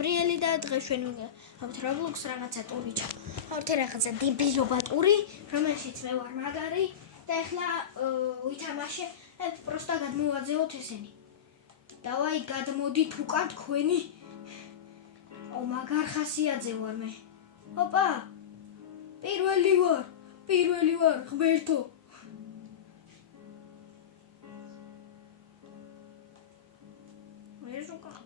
გაბრიელი და დღეს ჩვენ ვიღებთ Roblox რაღაცა ტური ჩავართ რაღაცა დებილობა ტური, რომელშიც მე ვარ მაგარი და ახლა ვითამაშებთ პროსტა გადმოვაძეოთ ესენი. დავაი გადმოდით უკან თქვენი. აუ მაგარ ხასიათზე ვარ მე. ოპა! პირველი ვარ, ღმერთო. ეს უკან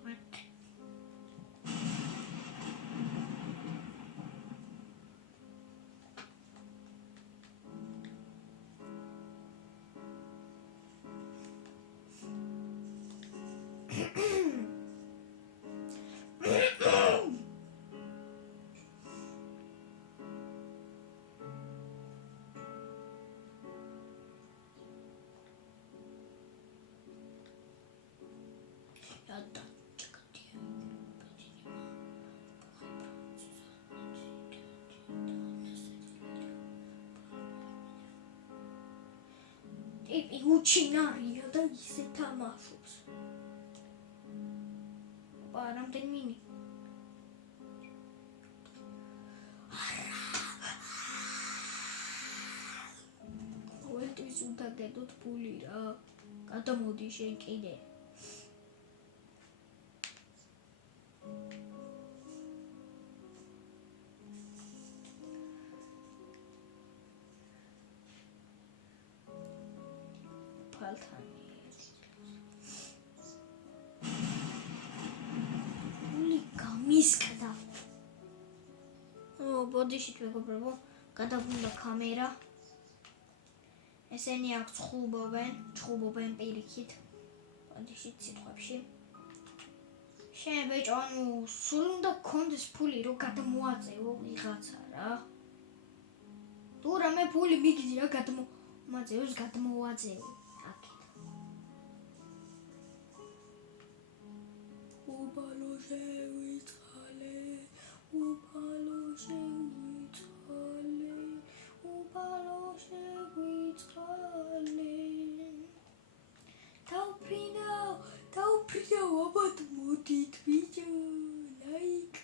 ტიპი უჩინარია და ისე თამაშობს. ოპა, რამდენი მინი? ველთვის უნდა გედოთ ფული რა. გადამოდი შენ კიდე. მისკდა. ბოდიშით მეგობრებო, გადაგვიდა კამერა. ესენი აქ ჩხუბობენ პირიქით. ბოდიშით სიტყვებში. შენ ბეჭო, ანუ სულ უნდა გქონდეს ფული, რომ გადმოაწევო ვიღაცა რა. თუ რამე ფული მიგდი რა გადმოაწევოს, გადმოაწევი. დაუფრინავ აბათ მოდით ბიჭო, ლაიქ.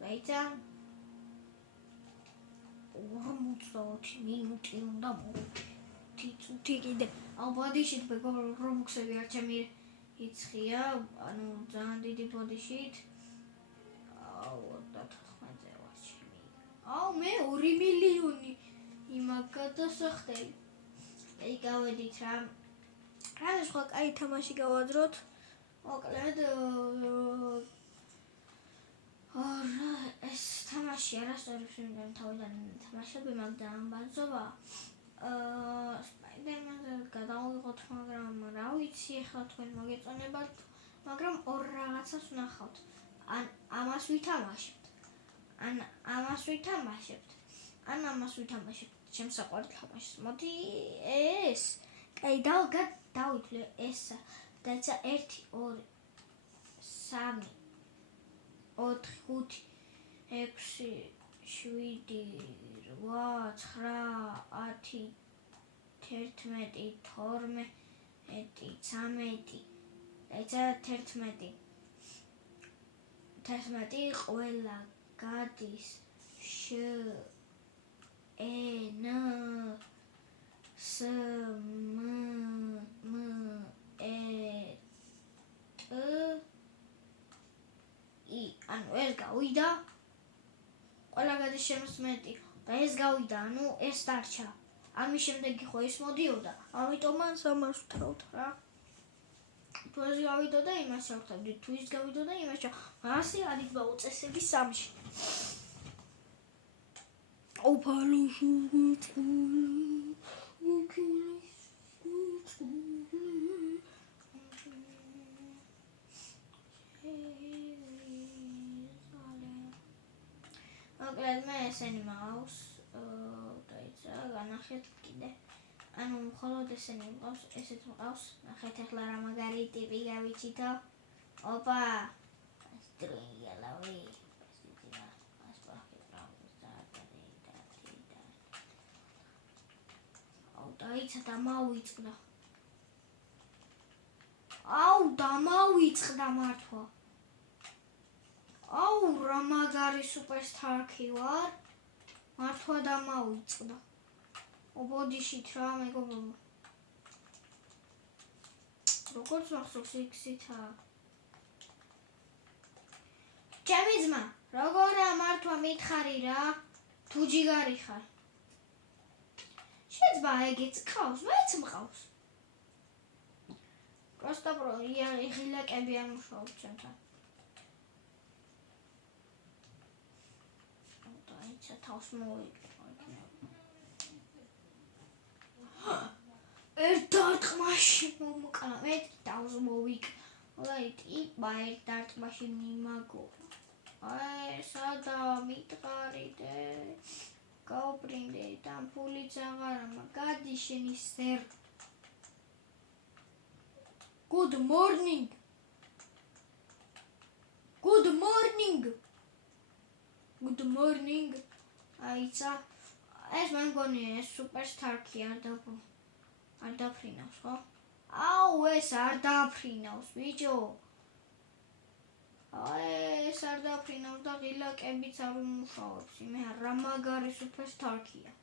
რაიცა 40 მინუტი უნდა მოვთი კიდე. აუ ბოდიშით მეგობრებო, Roblox-ები არ ჩემი იცხია, ანუ ძალიან დიდი ბოდიშით. აუ 14-ზე ვარ ჩემი. აუ მე 2 მილიონი იმაგ გადასახდები. აი გავედით რა. რა სხვა კაი თამაში გავაძროთ. მოკლედ ეს თამაში არასდროს ვინმე თავიდან თამაშები მაგრამ ბანზობა. Spider-Man-ზე გადავიღოთ, მაგრამ რა ვიცი, ახლა თქვენ მოგეწონებათ, მაგრამ ორ რაღაცას ვნახავთ. ან ამას ვითამაშებთ. ან ამას ვითამაშებთ. შემსაყვარლ თამაშს. მოდი ეს. კაი, დავითვლე ესა. დაიცა 1 2 3 4 5 6 7 8 9 10 11 12 13 დაიცა 11 ყველა გადის ანუ ეს გავიდა ყველა გადის შემსმეტი და ეს გავიდა, ანუ ეს დარჩა. ამის შემდეგ ხო ეს მოდიოდა, ამიტომ მან სამას ვთავთ რა. თუ ეს გავიდოდა იმას შევხვდები, თუ ის გავიდოდა იმას ასე არის უწესები 3-ში. მოკლედ მე ესენი მავს დაიცა განახეთ კიდე. ანუ მხოლოდ ესენი მყავს, ესეთ მყავს. ნახეთ ახლა რა მაგარი ტიპი გავიჩითო. ოპა! სტრინგელავი. დაიცა და მოვიწყდა. აუ დამავიწყდა მართლა. აუ რა მაგარი სუპერსტარკი ვარ. მართლა დამავიწყდა. ობოდიშით რა მეგობრებო. როგორც მახსოვს იქსითა. ჩემი ძმა, როგორა მართლა მითხარი რა? თუ ჯიგარი ხარ. შეძმა ეგეც ყავს, მეც მყავს. Просто ღილაკები არ მუშაობს ჩემთან. დაიცა თავს მოვიდე. ერთ დარტყმაში მომკლა, მეთქი თავს მოვიკ. ტიპა ერთ დარტყმაში მიმაგო. სადა მიტყარიდე. გავბრინდე და ფულიც აღარამა. გადი შენი სერ. Good morning. Good morning. Good morning. აიცა ეს მე მგონი ეს სუპერსტარკი არ დაფრინავს, ხო? აუ ეს არ დაფრინავს, ბიჭო. ეს არ დაფრინავს და ღილაკებიც არ უმუშავებს. იმე რა მაგარი სუპერსტარკია.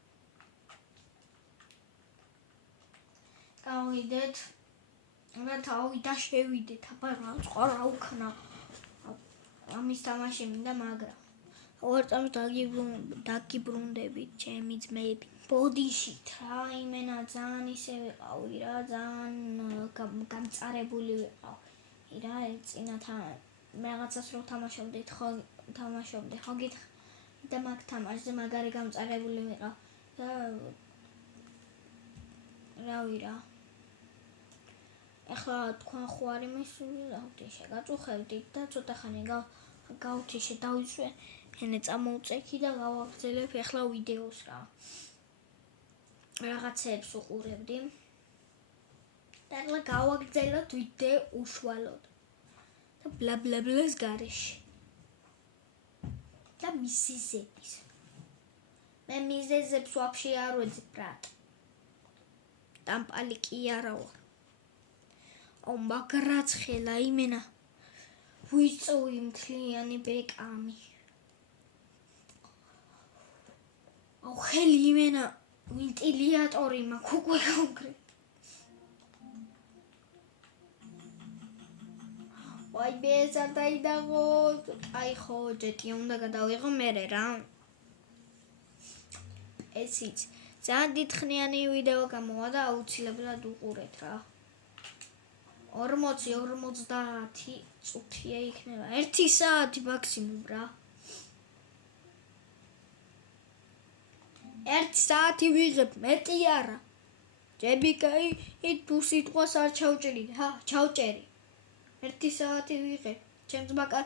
გავიდეთ. და თავიდან შევიდეთ, აბა რა სხვა რა უქნა. ამის თამაში მინდა, მაგრამ ორწამს დაგიბრუნდებით ჩემი ძმები. ბოდიშით რა იმენა ძალიან ისე ვიყავი რა, ძალიან გამწარებული ვიყავი რა, წინათან რაღაცას რო თამაშობდით, ხო გითხ და მაგ თამაშზე მაგარი გამწარებული ვიყავ და რავი რა. ეხლა თქვენ ხო არ იმისავთ შეგაწუხებდით და ცოტა ხანი გავთიშე დავისვე ენე წამოვწექი და გავაგრძელებ ეხლა ვიდეოს რა. რაღაცებს უყურებდი და ეხლა გავაგრძელოთ ვიდეო უშუალოდ და ბლაბლაბლას გარეშე და მისიზების მე მიზეზებს ვაფშე არ ვეძებ ბრატ დამპალი კი არა ვარ. აუ მაგრაც ხელა იმენა ვიწოვი მთლიანი ბეკამი. აუ ხელი იმენა ვენტილატორი მაქვს უკვე კონკრეტ. ვაი ბეზარ დაიდაღო. აი ხო ჯეტი უნდა გადავიღო მერე რა. ესიც ძალიან დიდხნიანი ვიდეო გამოვა და აუცილებლად უყურეთ რა. 40-50 წუთია იქნება. 1 საათი მაქსიმუმ რა. 1 საათი ვიღებ, მეტი არა. ჯები კაი, თუ სიტყვას არ ჩავჭერი, ჩავჭერი. 1 საათი ვიღებ. ჩემს ბაკა,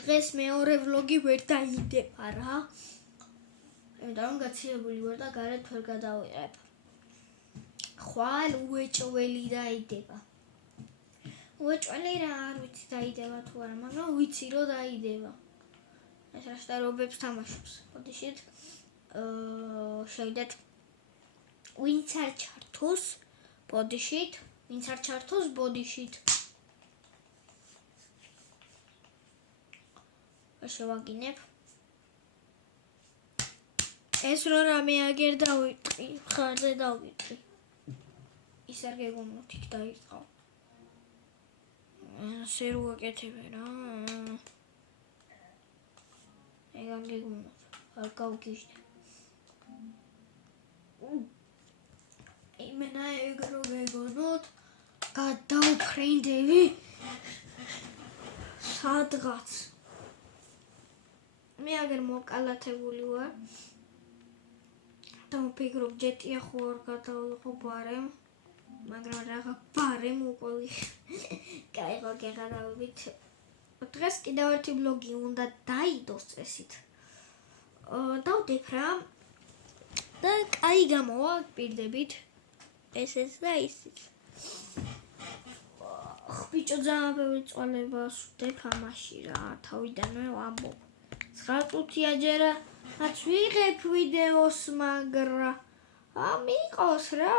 დღეს მეორე ვლოგი ვერ დაიდება რა. იმიტომ გაცილებული ვარ და გარეთ ვერ გადავიღებ. ხვალ უეჭველი დაიდება. უეჭველი რა არ ვიცი დაიდება თუ არა, მაგრამ ვიცი რომ დაიდება. ეს რასტარობებს თამაშობს. ბოდიშით შევიდეთ ვინც არ ჩართოს ბოდიშით. შევაგინებ. ეს რო რამე აგერ დავიტყი, ხარზე დავიტყი. ის არ გეგონოთ იქ დაიწყო. ასე რო აკეთებ რა. ეგ არ გეგონოთ. არ გავგიჟდე. იმენა ეგ რო გეგონოთ, გადავფრინდები სადღაც. მე აგერ მოკალათებული ვარ. და ვფიქრობ ჯეტია ხო არ გადავიღო ბარემ. მაგრამ რაღა ბარემ უკვე კაი ხო გადავებით. დღეს კიდევ ერთი ვლოგი უნდა დაიდოს წესით. დავდებ რა. და კაი გამოვა პირდებით. ესეც და ისიც. ბიჭო ძალიან ბევრი წვალებას ვდებ ამაში რა. თავიდანვე ვამბობ. 9 წუთია ჯერა რაც ვიღებ ვიდეოს მაგრამ მიყავს რა.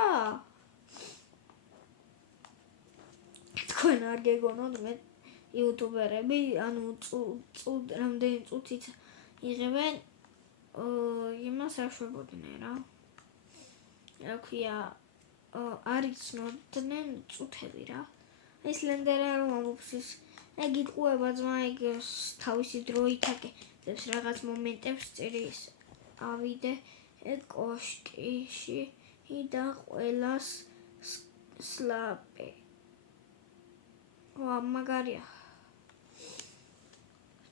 თქვენ არ გეგონოთ მე იუთუბერები, ანუ რამდენი წუთით იღებენ იმას აშვებოდნენ რა. რა ქვია, არ იცნობდნენ წუთები რა. ეს ლენდერა რომ ამოფსის, ეგ იტყუება ძმა ეგ თავისი დროით აკეთებს რაღაც მომენტებს წერის. ავიდე კოშკიში და ყველას სლაპე. მაგარია.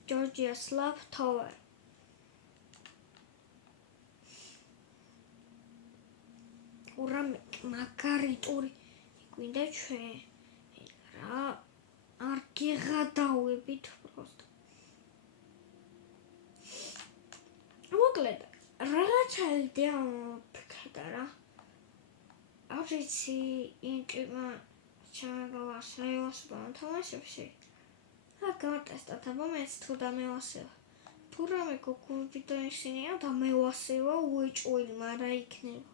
Georgia Slap Tower. ურა მაგარი ტური გვინდა ჩვენ რა არ გეღადავებით просто. მოკლედ რაღაცა იდეა მოფიქრდა რა. არ ვიცი ინკიმა ჩაგავასეოს თამაშებში. გავატესტოთ, აბა მეც თუ დამევასება. თუ რამე გოგურები და ისინია დამევასება უეჭველი, მაგრამ იქნება.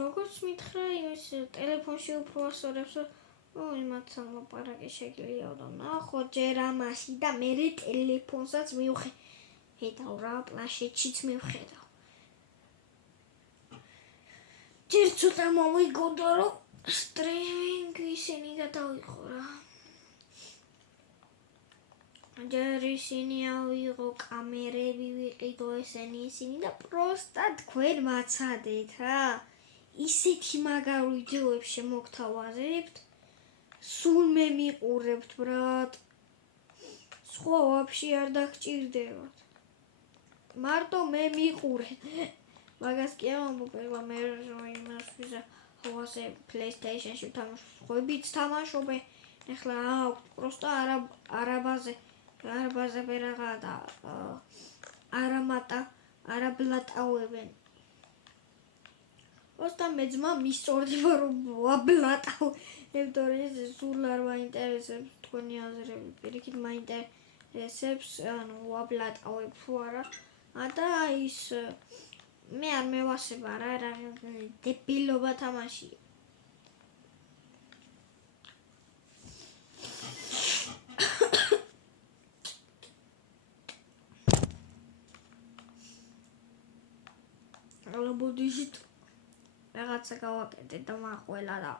როგორც მითხრა იმის ტელეფონში უფრო ასწორებს, იმათთან ლაპარაკი შეგიძლია და ნახო ჯერ ამაში და მე ტელეფონსაც მივხედავ რა, პლანშეტშიც მივხედავ. ჯერ ცოტა მომიგონდა რომ სტრიმინგი ისინი გადავიღო რა. ჯერ ისინი ავიღო, კამერები ვიყიდო ისინი და პროსტა თქვენ მაცადეთ რა. ისეთი მაგარ ვიდეოებს შემოგთავაზებთ, სულ მე მიყურებთ ბრატ. სხვა ვაფშე არ დაგჭირდებათ. მარტო მე მიყურეთ. მაგას კი არ მომპერლა მე იმას ვიზა ხოასე PlayStation-ში თამაშობებით თამაშობე. ეხლა პროსტა არაბაზე ვერაღა და არაბლატავებენ. პროსტა მე ძმა მისწორდება რომ ვაბლატავ. ევდორის სულ არ მაინტერესებს თქვენი აზრები. პირიქით მაინტერესებს ანუ ვაბლატავებ თუ არა. და ის მე არ მევასება რა დებილობა თამაშია. ბუდიშით რაღაცა გავაკეთე და მაყველა და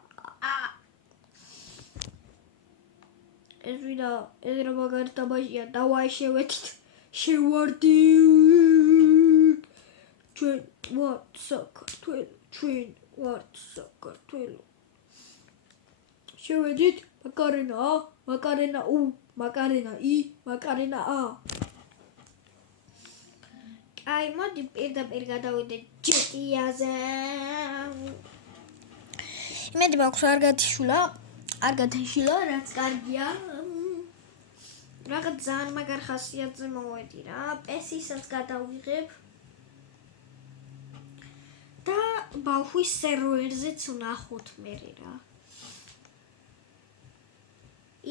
ეს ვიდა ეს რა მაგარი თამაშია დავაიშევეთით შევარდით ჩვენ ვართ საქართველო შევედით მაკარენა უ მაკარენა ი მაკარენა ა აი მოდი პირდაპირ გადავიდე ჯეტიაზე. იმედი მაქვს არ გათიშულა, რაც კარგია. რაღაც ძალიან მაგარ ხასიათზე მოვედი რა. პესისაც გადავიღებ. და ბავშვის სერვერზეც ვნახოთ მე რა.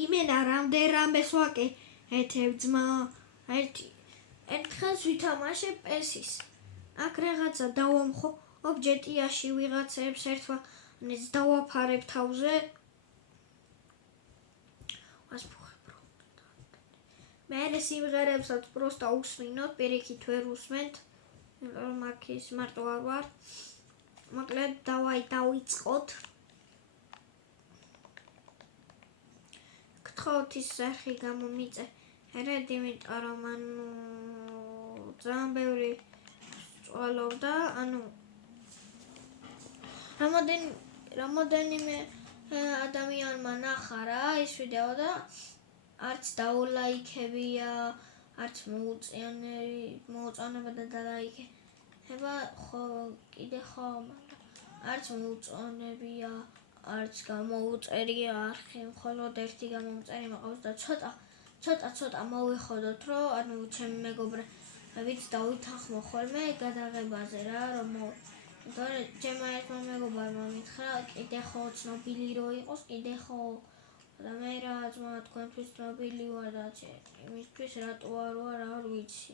იმენა რამდენიმეს ვაკეთებ ძმა. ერთხელს ვითამაშე პესის. აქ რაღაცა დავამხო ობჯეტიაში ვიღაცებს ერთმანეთს დავაფარებ თავზე. მე სიმღერებსაც პროსტა უსმინოთ, პირიქით ვერ უსმენთ. მაქის მარტო არ ვარ. მოკლედ დავიწყოთ. გთხოვთ ის სახი გამომიწე. ერედი იმიტომ რომ ძალიან ბევრი წვალობდა, ანუ რამოდენიმე ადამიანმა ნახა რა ეს ვიდეო და არც დაულაიქებია, არც მოუწონება და დალაიქება, კიდე ხო, არც მოუწონებია, არც გამოუწერია არხი, მხოლოდ ერთი გამომწერი მყავს და ცოტა მოვიხოდოთ რომ ანუ ჩემი მეგობრებიც დავითანხმო ხოლმე გადაღებაზე რა რომ ჩემმა ერთმა მეგობარმა მითხრა კიდე ხო ცნობილი რო იყოს კიდე ხო და მე რა ძმა თქვენთვის ცნობილი ვარ და იმისთვის რატო არ ვარ არ ვიცი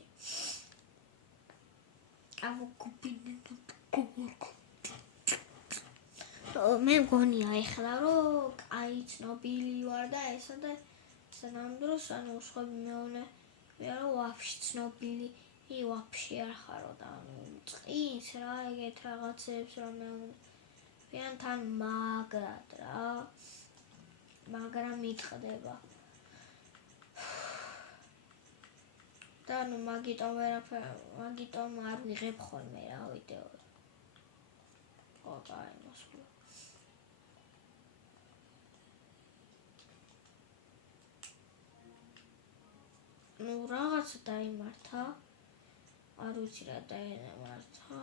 მე მგონია ეხლა რომ კაი ცნობილი ვარ და ესა და სანამდვილოს ანუ სხვები მეუბნებიან რომ ვაფშე ცნობილი ვაფშე არ ხარო და ანუ წინს რა ეგეთ რაღაცებს რა მეუბნებიან თან მაგრად რა მაგრამ მიტყდება და ანუ მაგიტომ არ ვიღებ ხოლმე რა ვიდეო ოკაი მოსვლა ну რაღაცა დაიმართა არ ვიცი რა დაიმართა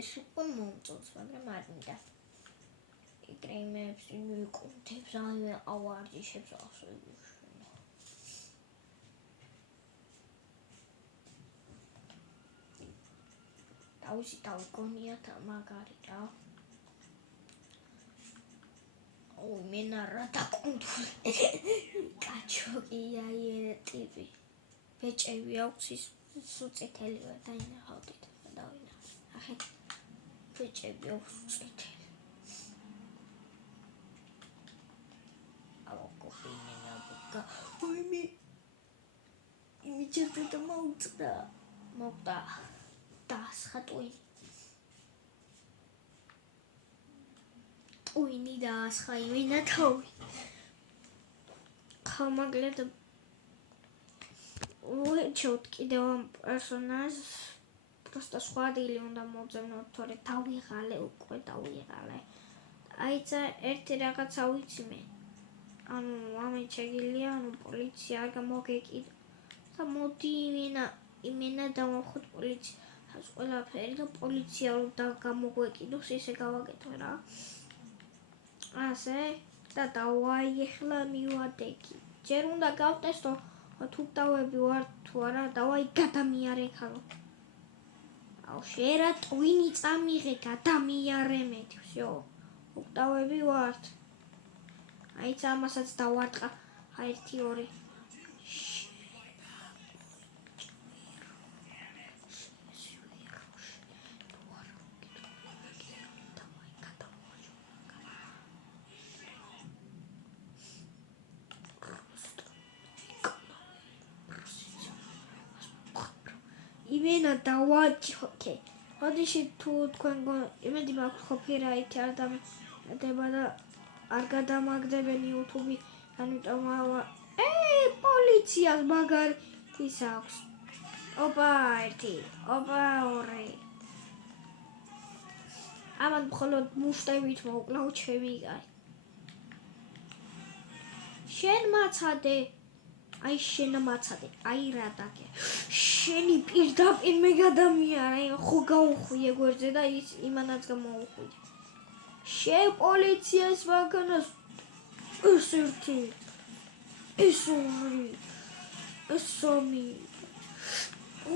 ეს უკვე მომწონს მაგრამ არ მინდა იკრემებს ვიკუნთებს ავარჯიშებს ახსოვები თავისი თავი გონიათ მაგარი რა მენ არა დაკუნთული კაჩოკია ტიპი ბეჭები აქვს ის სუწითელი ვარ დაინახავდით დავინახე ბეჭები აქვს სუწითელი ავაკოფინა ბუკა ვიმი იმიჯერდა და მოვდა დასხატუი ტუინი დასხა იმენა თავი ხამაგლეთ ვეჩოთ კიდევ ამ პერსონაჟს просто სხვა დილი უნდა მოძებნოთ თორე დავიღალე უკვე დავიღალე აიცა ერთი რაღაცა ვიცი მე ანუ ამით შეგიძლია ანუ პოლიცია არ გამოგეკიდა და მოდი იმენა დავახოთ პოლიციას ყველაფერი და პოლიცია უნდა გამოგვეკიდოს ისე გავაკეთე რა ასე და დავაი ახლა მივადექი ჯერ უნდა გავტესტო თუ დავები ვარ თუ არა დავაი გადამიარე ხალო აუ შერა ტვინი წამიღე გადამიარე მეტი всё დავები ვარ აიც ამასაც დავარტყა 1 2 იმენა დავაჭოქე მოდიში თუ თქვენ იმედი მაქვს კოპირაითი არ დამედება და არ გადამაგდებენ YouTube-ი ამიტომ პოლიციას მაგარი აქვს ოპა 1 ოპა 2 ამან მხოლოდ მუშტებით მოკლავ ჩემი კაი შენ მაცადე აი შენ მაცადე აი რა დაგე შენი პირდაპირ მე გადამიარე ხო გაუხვიე გვერდზე და ის იმანაც გამოუხვიე შე პოლიციას ვაგანას ეს 1 ეს 2 ეს 3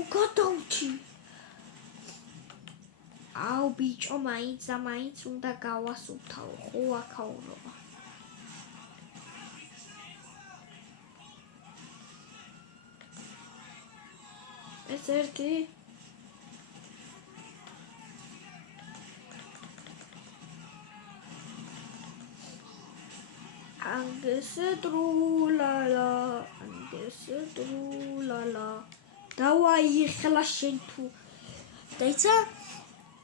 უკადავჩი აუ ბიჭო მაინც უნდა გავასუფთავო ხო აქაურობა ეს 1 ანგესტრულალა დავაი ახლა შენ თუ დაიცა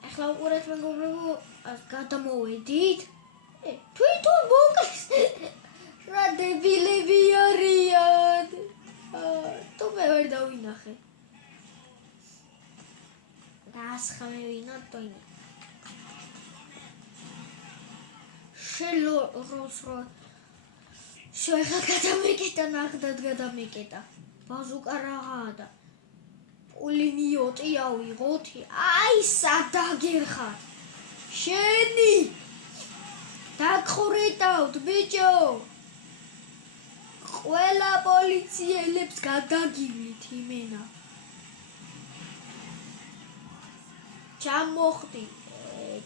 ახლა უყურეთ მეგობრებო გადამოვედით თვითონ მოკეს რა დებილები არიან თუ მე ვერ დავინახე დასხამევინა ტოინი შელო როსრო შეხა გადამეკეტა ნახდად გადამეკეტა ბაზუკა რაღაცა და პოლინიოტი ავიღოთ აი სადაგერხარ შენი დაგხურიტავთ ბიჭო ყველა პოლიციელებს გადაგივლით იმენა ჩამოხდი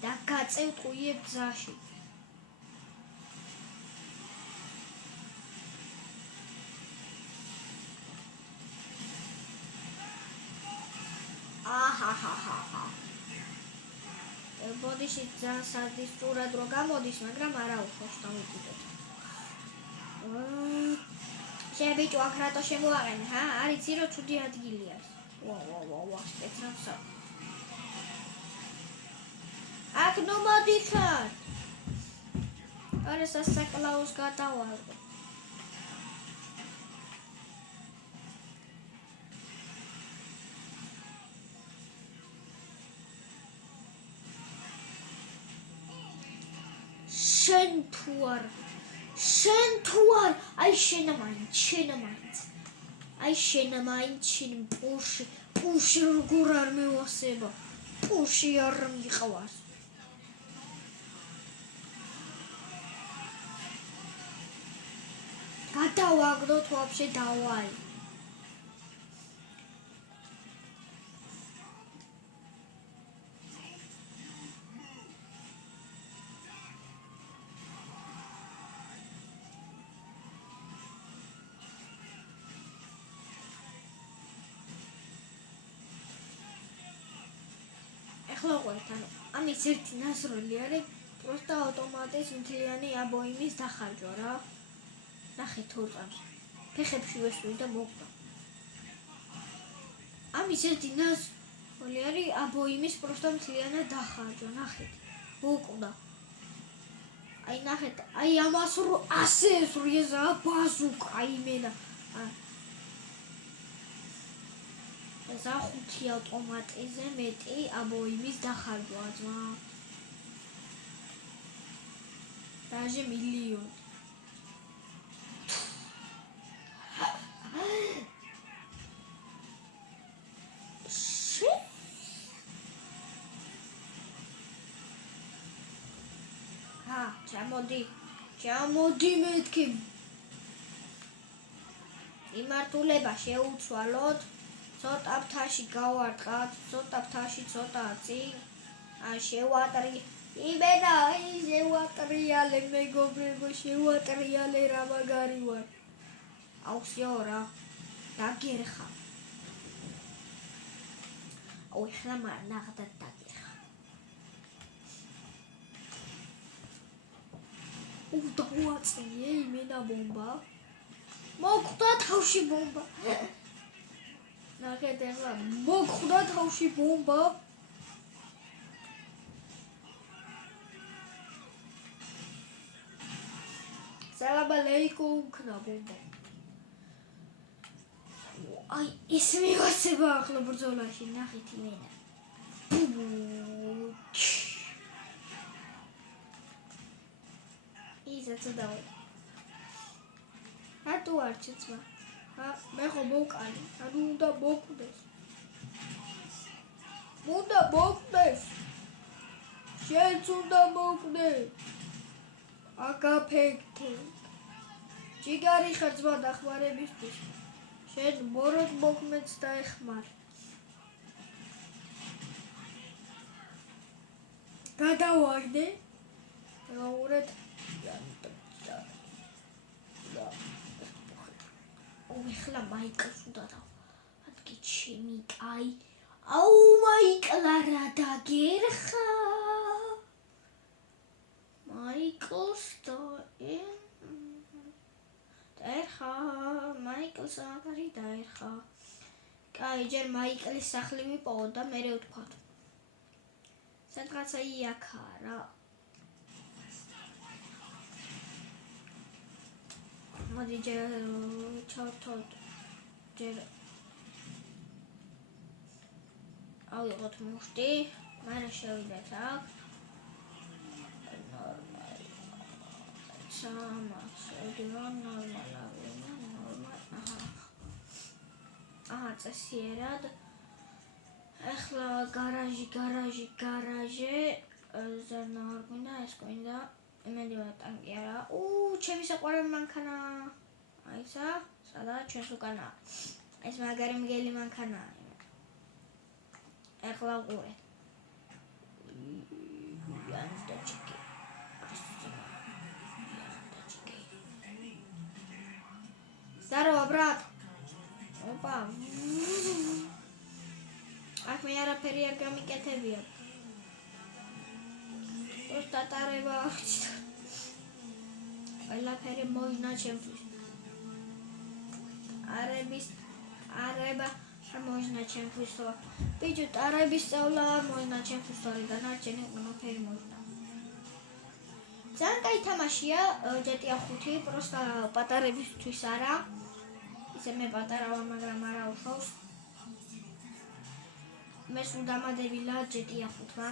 და გაწევ ტყუიებ გზაში აჰაჰაჰა ბოდიში ძალიან სადისტურად რო გამოდის, მაგრამ არა უხობს დავიკიდოთ. შებიჭო აქ რატო შემოვაყენე, ჰა? არიცი რომ ცუდი ადგილია ეს. ვა, სპეცრამსა. აქ ნუ მოდიხარ. არა სასაკლაოს გადავალო. შენ თუ არ აი შენ მაინც აი შენ მაინც შენ პუში როგორ არ მევასება პუში არ მიყვარს გადავაგდოთ ვაფშე დავალ ამის ერთი ნასროლი არის просто ავტომატის მთლიანი აბოიმის დახარჯვა რა ნახეთ თორწამს ფეხებში ვესვი და მოკდა ამის ერთი ნასროლი არის აბოიმის просто მთლიანად დახარჯვა ნახეთ მოკდა აი ნახეთ აი ამას რო ასე ესვრიესა ბაზუკა იმენა ეს ახუთი ავტომატიზე მეტი აბოიმის დახარჯვა ძმა დაჟე მილიონი ჩამოდი მეთქი იმართულება შეუცვალოთ ცოტა ფთაში გავარტყათ, ცოტა ფთაში ცოტაა წინ, შევატრიალე იმენა, შევატრიალე მეგობრებო, შევატრიალე რა მაგარი ვარ. აუ всё რა, დაგერხა. აუ ეხლა ნახდათ დაგერხა. დავაწიე იმენა ბომბა. მოხვდა თავში ბომბა. ნახეთ ახლა მოხვდა თავში ბომბა სალამ ალეიკუმ ქნა ბომბა აი ის მივასება ახლა ბრძოლაში ნახეთ იმენა იზაცა დავა რატო არ ჩეცვა მე ხო მოვკალი, ანუ უნდა მოკვდეს. შენც უნდა მოკვდეს. აკაფექტე. ჯიგარი ხარ ძმა დახმარებისთვის. შენ მოროდ მოქმედს დაეხმარ. გადავაგდე. გაურეთ. ეხლა მაიკლს უნდა დავადგე ჩემი კაი აუ მაიკლა რა დაგერხა მაიკლს დაერხა მაიკლს აღარი დაერხა კაი ჯერ მაიკლის სახლი ვიპოვოთ და მერე ვთქვათ სადღაცა იაქაა რა მოდი ჯერ ჩავთოთ ჯერ ავიღოთ მუშტი მერე შევიდეთ აქ ნორმალი ნორმალი აჰა წესიერად ახლა გარაჟი ზარნა არ გვინდა ეს გვინდა იმედი ვარ ტანკი არა ჩემი საყვარელი მანქანა აი ისა სადაა ჩვენს უკანა ეს მაგარი მგელი მანქანა ახლა ყურე Здорово, брат. Опа. აქ მე არაფერი არ გამიკეთებია. просто ტარება ყველაფერი მოინა ჩემთვის არება მოინა ჩემთვის ბიჭო ტარების სწავლა მოინა ჩემთვის დანარჩენი ყველაფერი მოინა ძალიან კაი თამაშია GTA 5 просто პატარებისთვის არა ისე მე პატარა ვარ მაგრამ არა უშავს მე სულ დამადებილა GTA 5-მა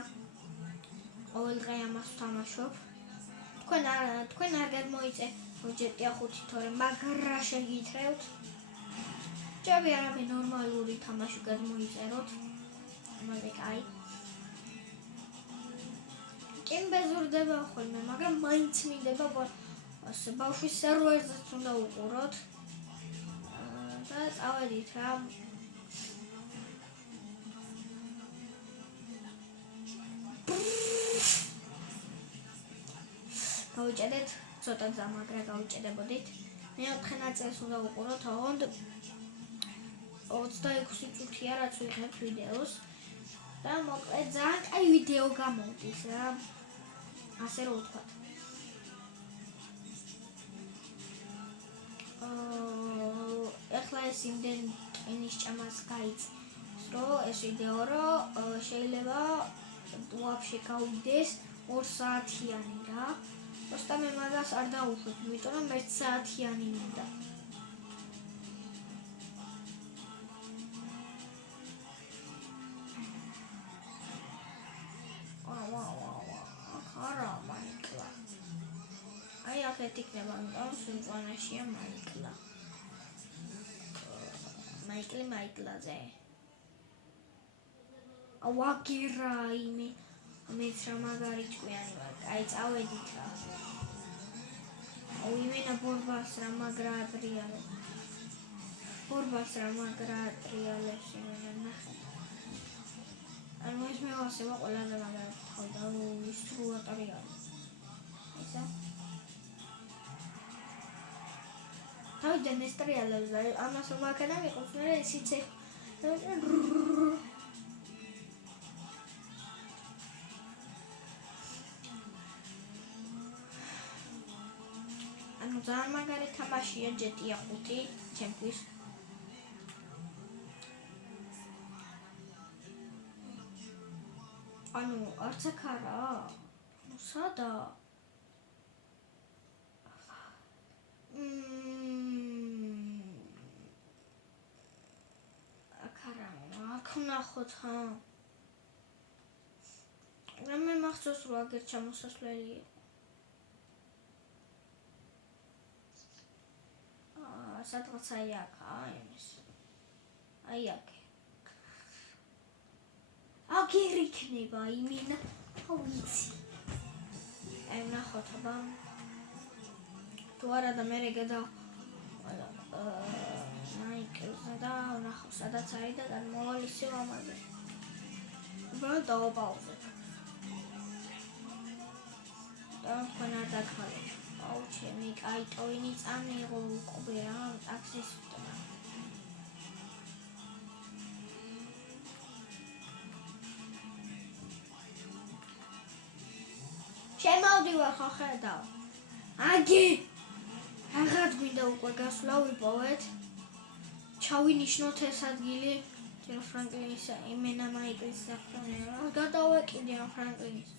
ყოველ დღე ამას ვთამაშობ თქვენ არ გადმოიწე GTA 5 თორემ მაგრა შეგითხრევთ ჯობია რამე ნორმალური თამაში გადმოიწეროთ ამაზე კაი კენ ბეზურდება ხოლმე მაგრამ მაინც მინდება ასე ბავშვის სერვერზეც უნდა უყუროთ და წავედით რა გავუჭედეთ ცოტა გზა მაგრა გავუჭედებოდით მეოთხე ნაწილს უნდა უყუროთ ოღონდ 26 წუთია რაც ვიღებთ ვიდეოს და მოკლედ ძალიან კაი ვიდეო გამოვდის რა ასე რომ ვთქვათ ეხლა ეს იმდენ ტენის ჭამას გაიწეს რომ ეს ვიდეო რომ შეიძლება ვაფშე გავიდეს 2 საათიანი რა просто მე მაგას არ დავუშვებ იმიტომ რომ 1 საათიანი მინდა აქეთ იქნება იმიტომ სიმწვანეშია მაიკლაზე ავაგერა იმე მეც რა მაგარი ჭკვიანი ვარ აი წავედით რა იმენა ბორბალს რა მაგრა ატრიალებს იმენა ნახეთ ანუ ეს მე ვასება ყველაზე მაგრა თავდა ის რო ატრიალებს ისა თავიდან ეს ტრიალებს და ამას ვაკეთებ იყოს მე ისიც ანუ ძალიან მაგარი თამაშია GTA 5 ჩემთვის ანუ არც აქ არა ნუ სადა ნახოთ ხა მე მახსოვს რომ აგერ ჩამოსასვლელი სადღაც აი აქ აი აქ აგერ იქნება იმენა ვიცი აი ნახოთ აბა თუ არა და მე გადა მაიკლზე და ნახავ სადაც არის და გადმოვალ ისევ ამაზე უბრალოდ დავაპაუზებ და თქვენ არ დაგხალეთ აუ ჩემი კაი ტოინი წამიღო უკვე რა ტაქსის შემოვდივარ ხო ხედავ აგი აღარ გვინდა უკვე გასვლა ვიპოვეთ ჩავინიშნოთ ეს ადგილი ჯერ ფრანკლინის იმენა მაიკლის საფრთხეა გადავეკიდე ამ ფრანკლინის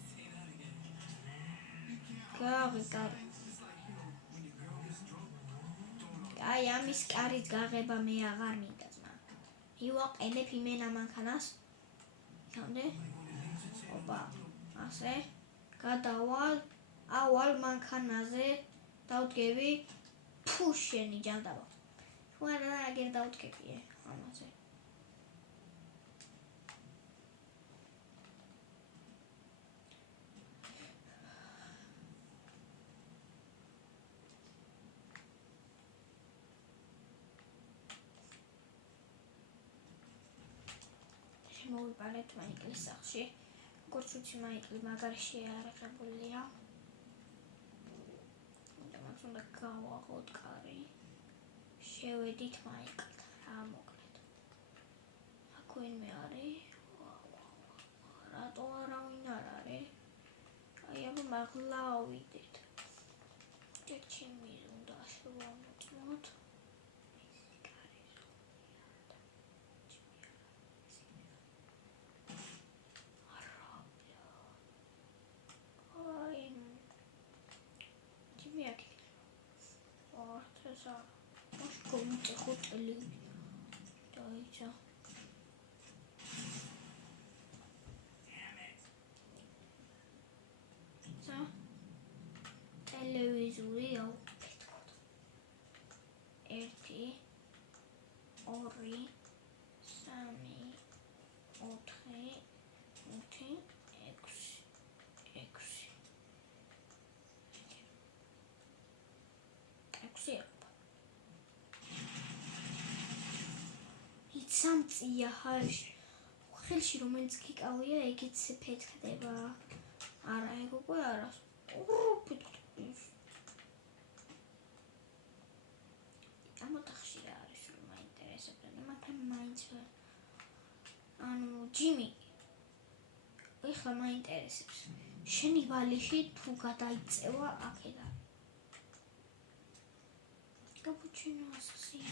გავიგარი აი ამის კარის გაღება მე აღარ მინდა ძმა მივაყენებ იმენა მანქანას გამდე ოპა ასე გადავალ ავალ მანქანაზე დავდგები ფუშენი ჯანდაბა თუ არა აგერ დავდგებიე ამაზე შემოვიპარეთ მაიკლის სახლში როგორც ვიცი მაიკლი მაგარი შეარაღებულია უნდა გავაღოთ კარი შევედით მაიკლთან რა მოკლედ აქ ვინმე არის რატო არავინ არ არის აი აბა Paglauidit. Geçimiz onda şuvanut. Ay. Kimi yakın. Ortası. Hoş komut ekut eli. Dayıca. Televizori აუპეთქოთ. 1 2 3 4 5 6 იცამ წია ჰაშ ხელში რომელიც გიკავია ეგეც ფეთქდება არა ეგ უკვე არა ფეთქდება ამოთახში არის რომ მაინტერესებდა მაგრამ მაინც ანუ ჯიმი ეხლა მაინტერესებს შენი ვალიში თუ გადაიწევა აქედან კაპუჩინო ასასია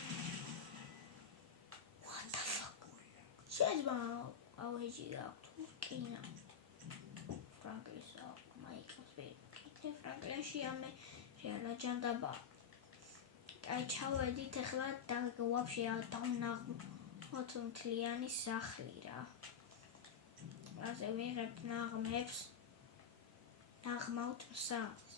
what the fuck შეიძლება ავეჯი გაქვთ კინა ფრანგლის მაიკლს ვეკითხე ფრანგლიაში ამე შეალაჯანდაბა აი ჩავედით ახლა და ვაფშე დავნაღმოთ მთლიანი სახლი რა ასე ვიღებთ ნაღმებს ნაღმავთ მსახს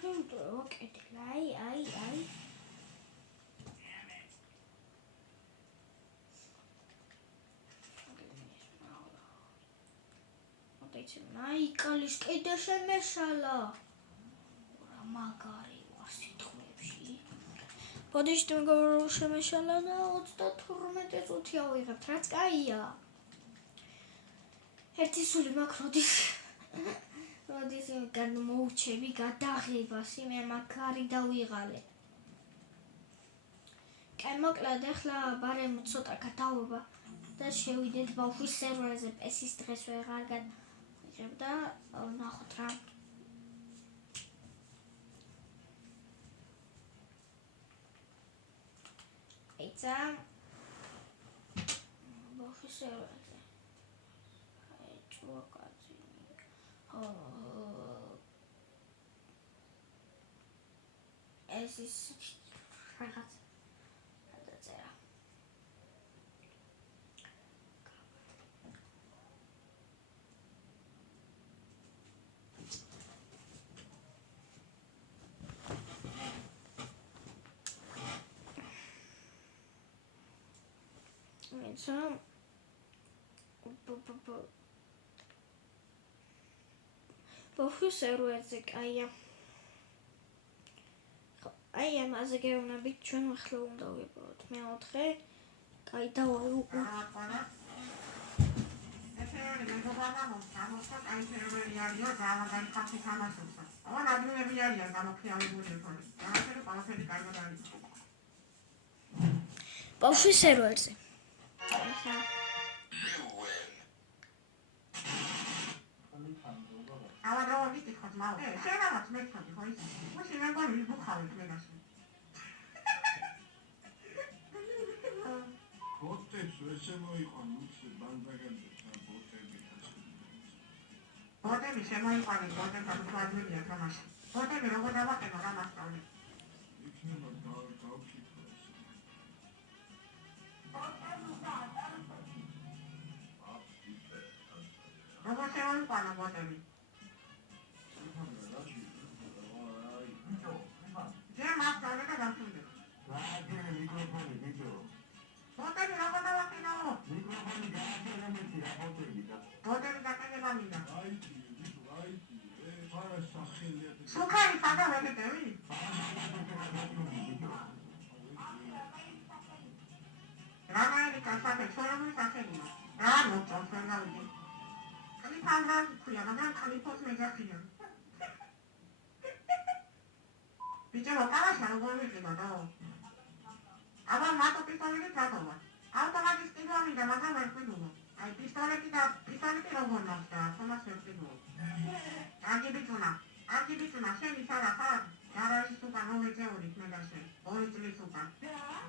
Okay, ai. Ai, კალის კიდე შემეშალა. რა მაგარი ვარ სიტყვებში. ბოდიშტი მეგობრებო შემეშალა და 32 წუთი ავიღებთ, რაც კაია. ერთი სული მაქვს როდის გადმოუჩები გადაღებას მე მაგარი დავიღალე. კაი მოკლედ ახლა ბარემ ცოტა გადავობა და შევიდეთ ბავშვის სერვერზე პესის დღეს ვეღარ გადავიღებ და ნახოთ რა. ეცა ბავშვის სერვერზე. აი ჭუაკაცი. ეს ის რაღაც დაწერა. ეცა ბავშვის სერვერზე კაია. აი ამაზე გეუბნებით ჩვენ ახლა უნდა ვიპოვოთ მეოთხე კაი დავაი უკვე ბავშვის სერვერზე Aber da war wichtig, was mal. Schön, was mit von heute. Muss ich mir mal ein Buch haben, mir das. Bote, so moi konut bandagan bote Bote mi se moi pani, bote ka tu adu ni ka mas. Bote mi rogo da bote no ra mas ta ni. ikნება დავკითხოს. Rogo se moi pana bote mi. Je mas ta ni ka სუკარი სადა ვეკიდები? რამაერი კაცაკე ჩვენები სახელია. რა მოწონს ვერ გავიგე. კალიფანდრას ქვია, მაგრამ კალიფოს მეძახია. ბიჭო, კალაშა როგორ ვიყიდა და? აბა მარტო პისტოლეტით რატოვა? ავტომატის კიდვამი და მაგრამ ვერ ყიდულო. აი პისტოლეტი როგორ ნახდა, ხომას ვერ ყიდულო. არგი ბიჭუნა, შენი სადა ხარ? გარაჟის უკან რო ვეწეოდით მე და შენ. 2 წლის უკან.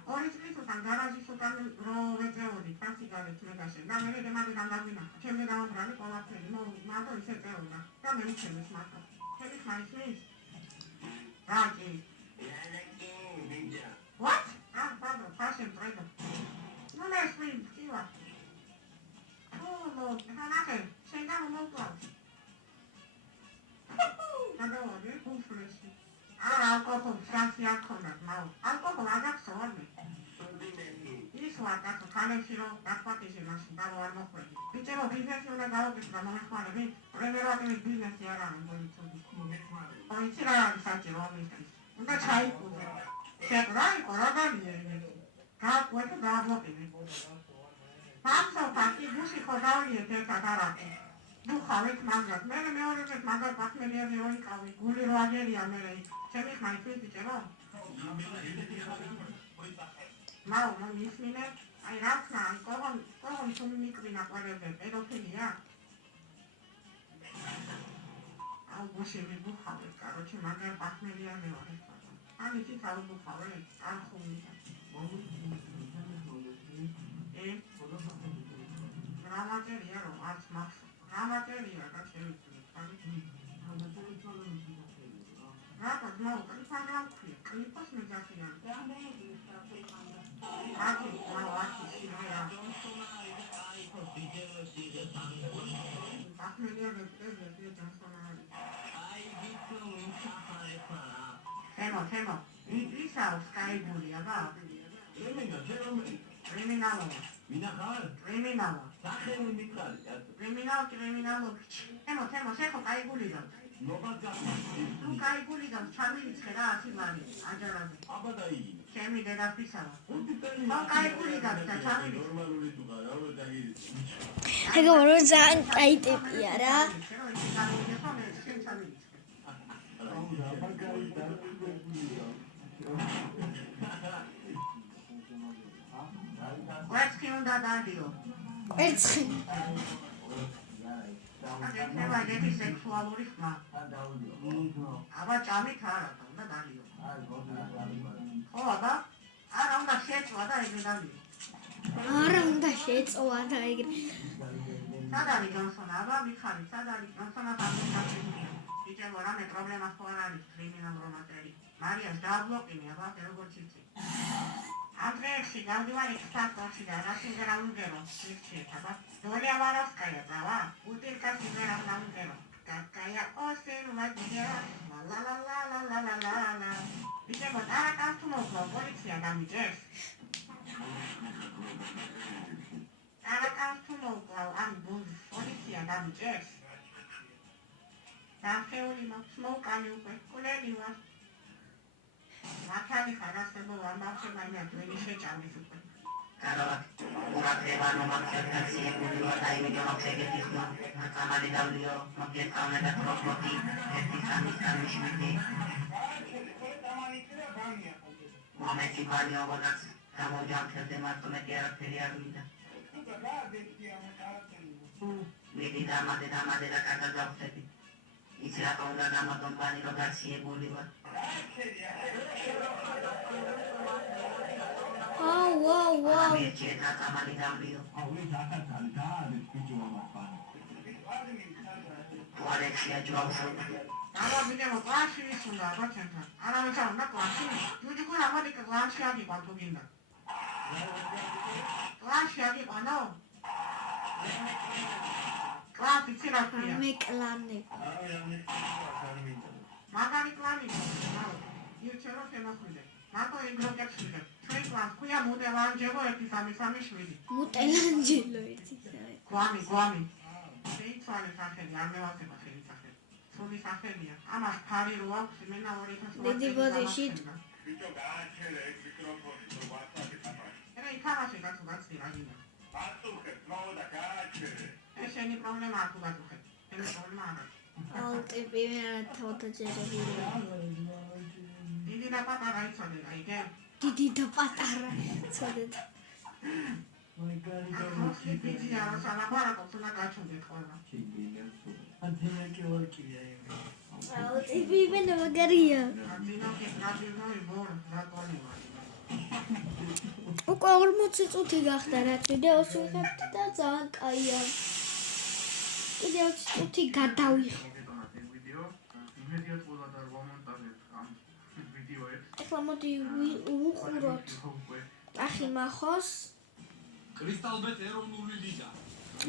2 წლის უკან გარაჟის უკან რო ვეწეოდით, სასიგარეთ მე და შენ. და მე დემაგიდან დავინახა. ჩემი დაუბრალი ყველაფერი, მარტო ისე წეოდა. და მე მიცემის მარტო. ჩემი ხაისმის? რაგი? What? Pardon, fashion trader. No me swim, Kiva. Oh, no, Hanake, say down no clouds. Nadawadi, who fresh? Alcohol, Francia Conrad, now. Alcohol, I got so on me. This one, that's a talent hero, that's what is in us, that one of it. Whichever business you let out is the moment for me, remember the business here I'm going to be. Oh, it's not such a long distance. That's how it goes. Separai korabani ka kwete dabo pini pamso pati bushi khodawi ete tatarati du khavit mangat mere meore ket mangat pakmeliya meori kavi guli ro ageri amere chemi khaiti bichero mau no mismine ai rakhna ai kohon sumi mikrina kwarebe pedophilia au bushi mi du khavit karoche mangat pakmeliya meore 아니 진짜 너무 가왜 안 봅니다. 예? 라마제리아로 아스 막스 라마제리아가 재밌으니까 라가 뭐 그리파랑 쿠이 그리파스는 자기야 아기 와와치 시로야 박메리아를 때문에 장소나리 Temo. Isa o sky bully aba. Criminal. Temo, seko sky bully da. Tu sky bully da chamili chera atimari. Ajaraze. Chemi de da pisa. Sky bully da chamili. 이거 모르잖아. 아이템이야 라. Questi un da dadio. Questi. Adesso vai devi sexualismo. Aba chami thara da dadio. aba aronda შეწვადა ეგრე დავი. 아랑다 შეწვადა ეგრე. სად არის ჯონსონა? აბა მიხარი, სად არის ჯონსონა გამოსახული? იჭებო რამე პრობლემა ხო არ არის კრიმინალ რომატერი. მარიას დააბლოკინე, აბა როგორც იცი. ანდრეევში გავდივარი სტატუსში და რა სიმღერა უნდერო? ისე, აბა დოლი ავაროვსკაია დავა? უტილკა სიმღერა უნდერო. Какая осень ладья, ла-ла-ла-ла-ла-ла-ла-ла. იჭებო ტარაკას თუ მოხდა პოლიცია გამიჭერს. ტარაკას თუ მოხდა ამ პოლიცია გამიჭერს. დახეული მოხმოკალი უკვე კულელი ვარ. მათალი ხარასებო ამბავშება მე თქვენი შეჭამის უკვე. Allora, una trevano ma che si è pure dai mi chiamo che ti sono ma camali da io ma che sta una da troppo ti e ti stanno schmiti ma me si parli o guarda siamo già che te ma come ti era per la vita vedi dama della casa da offetti e si la con la dama compagni lo gassi e buliva 와우. 제가 가만히 담비요. 알렉시아 좋아서. 나가 그냥 과시 있습니다. 맞잖아. 알아서 나 과시. 요즘 그 아마니까 과시하기 관통인다. 과시하기 관어. 과시 치라고요. 메კლ라네. 마가리 클라니. 유체로 해놓습니다. 나도 이거 겠습니다. 트레이스 쿠야 모델 완제고 이렇게 337. 모텔란젤로 이렇게. 구아미. 데이트하는 사실 양매와서 마시는 사실. 소리 사 სახელია. ამას ფარი რო აქვს, იმენა 2008 დიდი ბოდიში. ბიჭო გააჩერე ეგ მიკროფონი თუ ვატსაპი ხაფაში. ეხლა ითამაშე კაცო გაცი რაგინა. აწუხებ მოვა გააჩერე. ეს შენი პრობლემაა თუ გაწუხებ. შენი პრობლემა არა. ალტიპი თავდაჯერებია. დიდი და პატარა იცოდე, აიგე? დიდი და პატარა. ცოდეთ. ახლა ბიჭია რა სალაპარაკობს, უნდა გაჩვენდეთ ყველა. ალტიპი იმენა მაგარია. აძინო კი გრაბინო იბორ, რატონიმა. უკვე 40 წუთი გახდა რაც ვიდეოს ვიღებთ და ძალიან კაია. კიდევ 20 წუთი გადავიღე. ვიდეო, იმედიად ყველა და ვამონტაჟებ ამ ვიდეოებს. ეხლა მოდი ვუყუროთ. კახი მახოს. კრისტალბეტ ეროვნული ლიგა.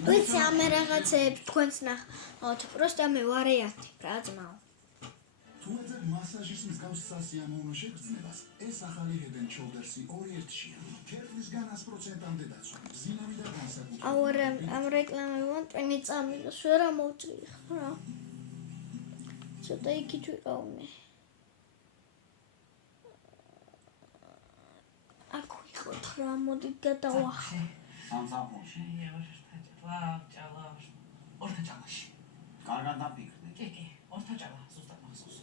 ვიცი ამ რაღაცებს თქვენს ნახავთ, პროსტა მე ვარიათი რა ძმაო. თუ ეძებ მასაჟის მსგავს სასიამოვნო შეგრძნებას, ეს ახალი Head and Shoulders-ი 2-1-შია. ქერხლისგან 100%-ამდე დაცვა, მბზინავი და განსაკუთრებული. აუ ამ რეკლამებმა ტვინი წამილოს ვერა მოვჭრიხ რა. ცოტა იქით ვიყავნე. აქ ვიყოთ რა, მოდი გადავახე. სამსახურში. ორთა ჭალაში. კარგად დაფიქრდი. კი, ორთა ჭალა, ზუსტად მახსოვს.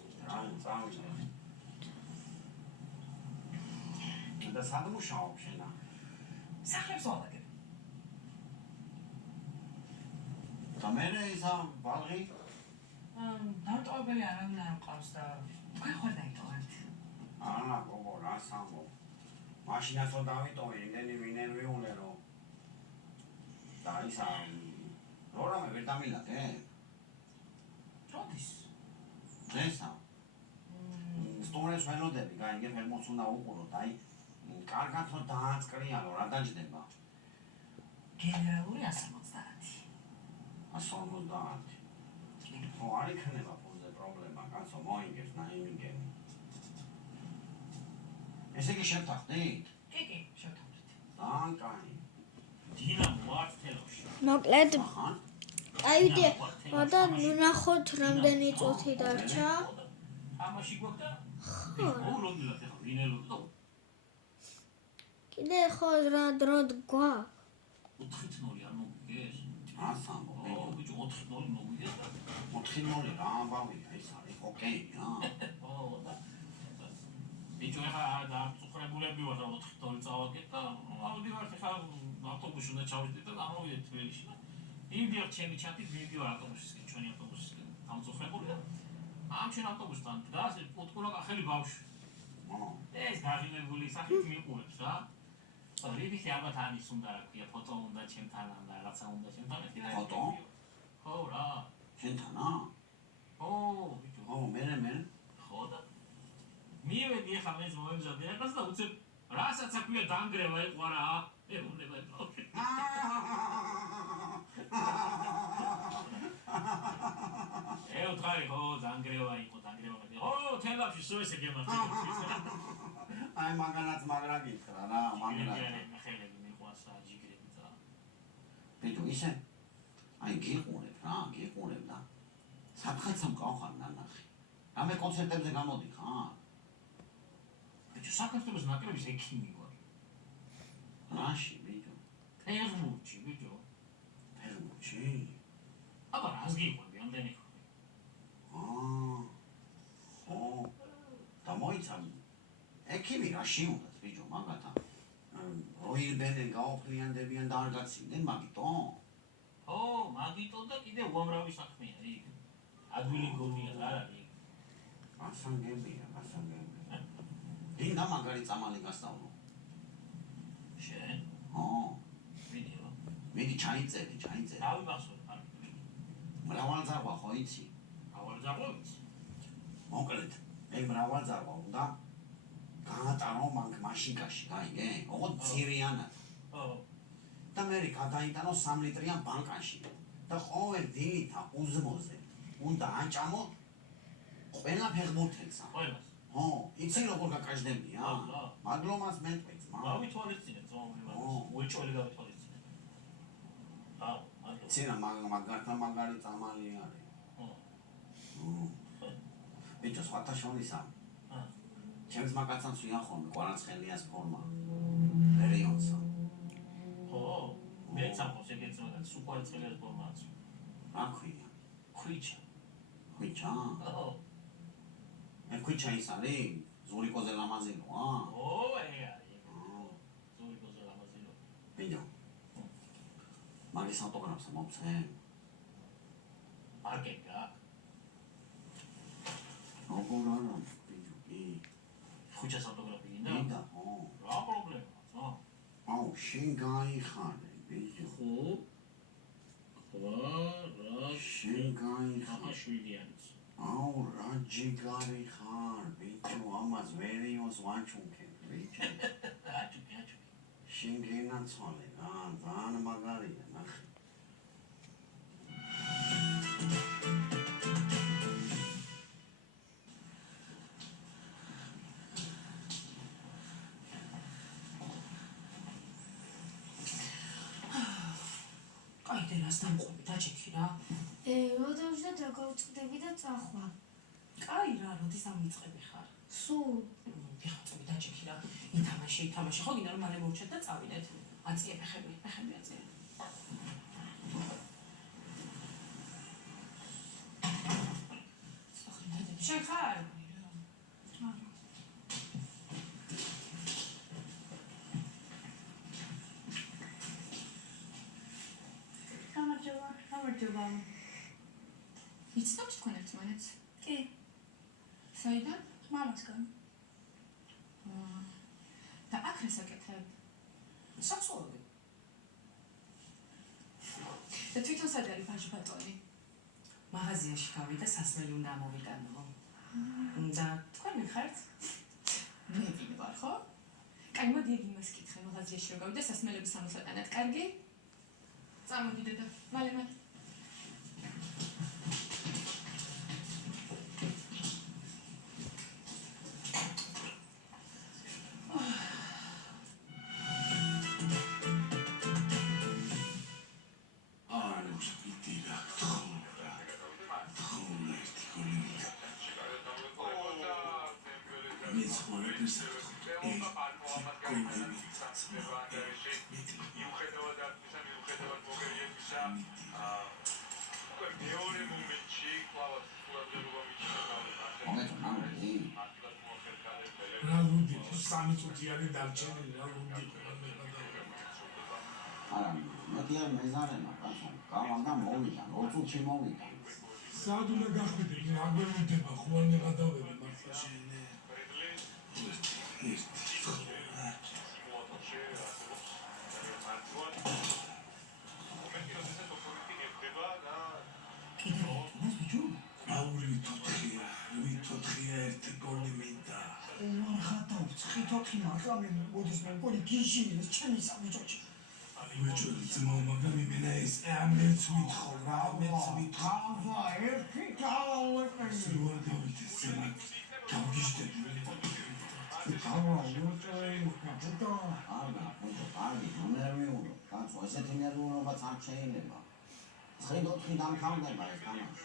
წავიდა. და სად მუშაობ შენა? სახლებს ვალაგებ. და მერე ისა ბალღი? დამტოვებელი არავინ არ მყავს და თქვენ ხარ დაიტოვებთ. ანა გოგო რა სამო. მაშინაც რო დავიტოვე, იმდენი ვინერ ვიუნე რომ და ისა რორამე ვერ დამილაკე? როდის? დღესა. სტორეს ველოდები, გაიგე ფერმოც უნდა უყუროთ, აი კარგად რომ დააწყრიალო, რა დაჯდება? გენერალური 150. 150. ხო, არ იქნება ფონზე პრობლემა, კაცო, მოიგებს, ნაიმიგენი. ესე იგი შევთანხმდით? კი, შევთანხმდით. ძალიან კაი. დინამო არტელოში. მოკლედ, ახან? აივიდე, და ნახოთ რამდენი წუთი დარჩა. ამაში გვაქვს და ხო. როდილად ახლა ვინელო კიდე ხო რა დრო გვაქვს. 4-0 არ მოგიგეს? რა სამო, ბიჭო 4-0 მოგიგეს და 4-0 რა ამბავია, ის არის ჰოკეია. ბიჭო ახლა დაწუხრებულები ვარ და 4-0 წავაგეთ და ავდივართ ახლა ავტობუსში უნდა ჩავიდეთ და ამოვიდეთ თბილისში და იმდიახ ჩემი ჩათი ვიდეო ავტობუსისკენ, ჩვენი ავტობუსისკენ დამწუხრებული და ამ ჩვენ ავტობუსთან დგას პუტკულა კახელი ბავშვი. ეს გაღიმებული სახით მიყურებს რა. რიბიხი ალბათ ამის უნდა რა ქვია, ფოტო უნდა ჩემთან ან რაღაცა უნდა ჩემთან. ფოტო? ხო რა. შენთანა? ო, ბიჭო. ო, მერე. ხო და მივედი ახლა მეც მომემზადე ახლა და უცებ რასაც აქვია დაანგრევა იყო რა. ეუბნება ბავშვი. უთხარი ხო დაანგრევა იყო დაანგრევა. ო, თელაფში სულ ესე გემართი. აი მაგანაც მაგრა გითხრა რა, მაგრა. ხელები მიყვარს რა ჯიგრები და. ბიჭო, ისე აი გიყურებ და საფხაცა მყავხარ ნანახი. რამე კონცერტებზე გამოდიხარ? ბიჭო, საქართველოს ნაკრების ექიმი ვარ. რაში, ბიჭო? ფერმუჩი, ბიჭო. ფერმუჩი? აბა რას გიყვები ამდენი ხო? ო, და მოიცან ექიმი რაში უნდათ, ბიჭო, მაგათა როირბენენ გაოფლიანდებიან და არ გაცინდნენ მაგიტო? ო, მაგიტო და კიდე უამრავი საქმეა იქ. ადვილი გონია რა არის? გასაგებია. დინდა მაგარი წამალი გასწავლო. შენ? ო, ვიდეო. მიდი ჩაიწერე. თავი მახსოვს არ. მრავალძარღვა ხო იცი? მრავალძარღვით? მოკლედ, მე მრავალძარღვა უნდა გაატარო მაშინკაში, გაიგე? ოღონდ ძირიანად. ო. და მე გადაიტანო 3 ლიტრიან ბანკაში და ყოველ დილითა უზმოზე უნდა აჭამო ყველა ფეხბურთელსა. ყველას. ო, იცი როგორ გაკაშდებია? მადლომას მეტყვით, გავითვალისწინეთ ზომიერ. უეჭველი გავითვალისწინეთ. აუ, მადლობა. ცინა მაგართან მაგარი წამალი არის. ბიჭო, სხვათა შორისა. აა. ჩემს მაგაცაც ვიახონ, კვარაცხელიას ფორმა. პერიოდსა. ხო, მეც ამბობს ეგეც მაგაც, უყვარცხელიას ფორმაც. რა ქვია? ხვიჩა. ხვიჩა? ხო. ხვიჩა ის არის? ზურიკოზე ლამაზინო, აა? ო, ეგ არის. ზურიკოზე ლამაზინო. ბიჭო. მაგის ავტოგრაფს მომცე? არკეკა. როგორ არა, ბიჭო, კი. ხვიჩას ავტოგრაფი გინდა? გინდა, ხო. რა პრობლემაა, ხო? აუ, შენ გაიხარე, ბიჭო. ხო. რა შენ გაიხარე. შვიდიანიც. აუ, რა ჯიგარი ხარ, ბიჭო, ამას ვერიოს ვაჩუნქებ, ბიჭო. აჩუკი. შენ გენაცვალე, რა, ძალიან მაგარია, ნახე. კაიდენას დამყვები დაჭექი რა. გადავждать რა გავწყდები და წახვა. კაი რა, როდის ამიწყები ხარ? სულ ვიხაწები დაჭექი რა. ითამაშე, ხო გინდა რომ მალე მოვჩეთ და წავიდეთ. აწიე ფეხები აწიე. შენ ხარ? გამარჯობა. იცნობთ თქვენ ერთმანეთს? კი, საიდან? მამასგან. და აქ რა საკეთებ? საცოლე. და თვითონ სად არის ბაჟ ბატონი? მაღაზიაში გავიდა, სასმელი უნდა ამოვიტანო. და თქვენ მიხართ? მე ვინ ვარ, ხო? კაი, მოდი ეგ იმას კითხე, მაღაზიაში რომ გავიდა, სასმელების ამოსატანად, კარგი? წამოდი დედა, მალე. სამი წუთიანი დარჩენილი რა ლუნდი არა, მეტია მეზარემა, კაცო. გავამდა მოვიდა, 2 წუთში მოვიდა. სად უნდა გახვიდე, რა გვერდება, ხო არ მეგადავები მართლა შენე. ერთი გოლი მინდა. ხატავს, ხითოთი მართლა მე მოდის მე გოლი გიჟინეს ჩემი საბიჭოჩი. ვეჭველი ძმაო, მაგრამ იმენა ეს ამეც ვითხოვ რა, აბა, ერთი თავალაკანი. სროა დავით ესელა. გავგიშდები. აბა, უწევი კაპიტა. არა, კარგი, ნერვიულო. კაცო, ესეთი ნერვიულობაც არ შეიძლება. 9-4 დამთავრდება ეს თამაში.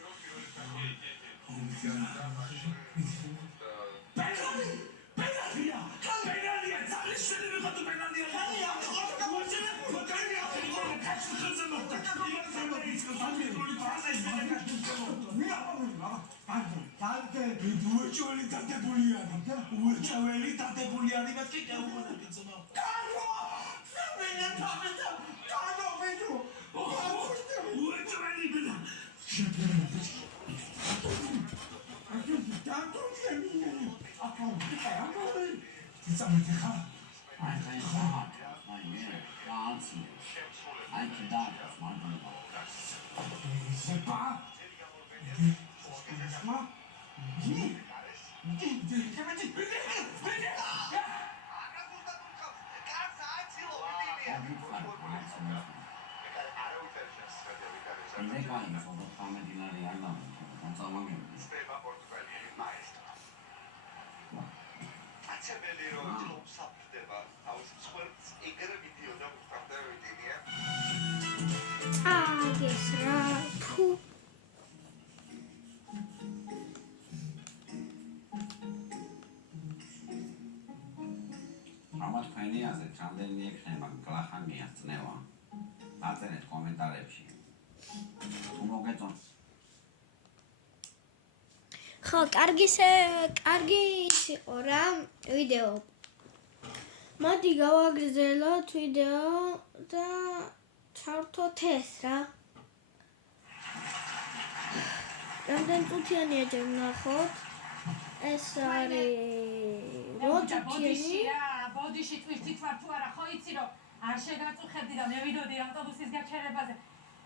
პენალია! პენალია! ძალისშვილი ვიყო პენალია! უეჭველი დადებული არის და კიდე უყურები ძმა. კარო! მე თავეთა კარო ვიდო. უეჭველი ბედა. აგეს რა თუ რომა თქვენი აზრით რამდენი ექნება გლახანიას წნევა აწერეთ კომენტარებში თუ მოგეწონთ ხო, კარგი ის იყო რა ვიდეო. მოდი გავაგრძელოთ ვიდეო და ჩავთოთ ეს რა. რამდენი წუთიანია ჯერ ვნახოთ? ეს არის 8 წუთიანი. ბოდიში twist-ით ვარ თუ არა, ხო იცი რომ არ შეგაწუხებდი და მე ვიდოდი ავტობუსის გაჩერებაზე.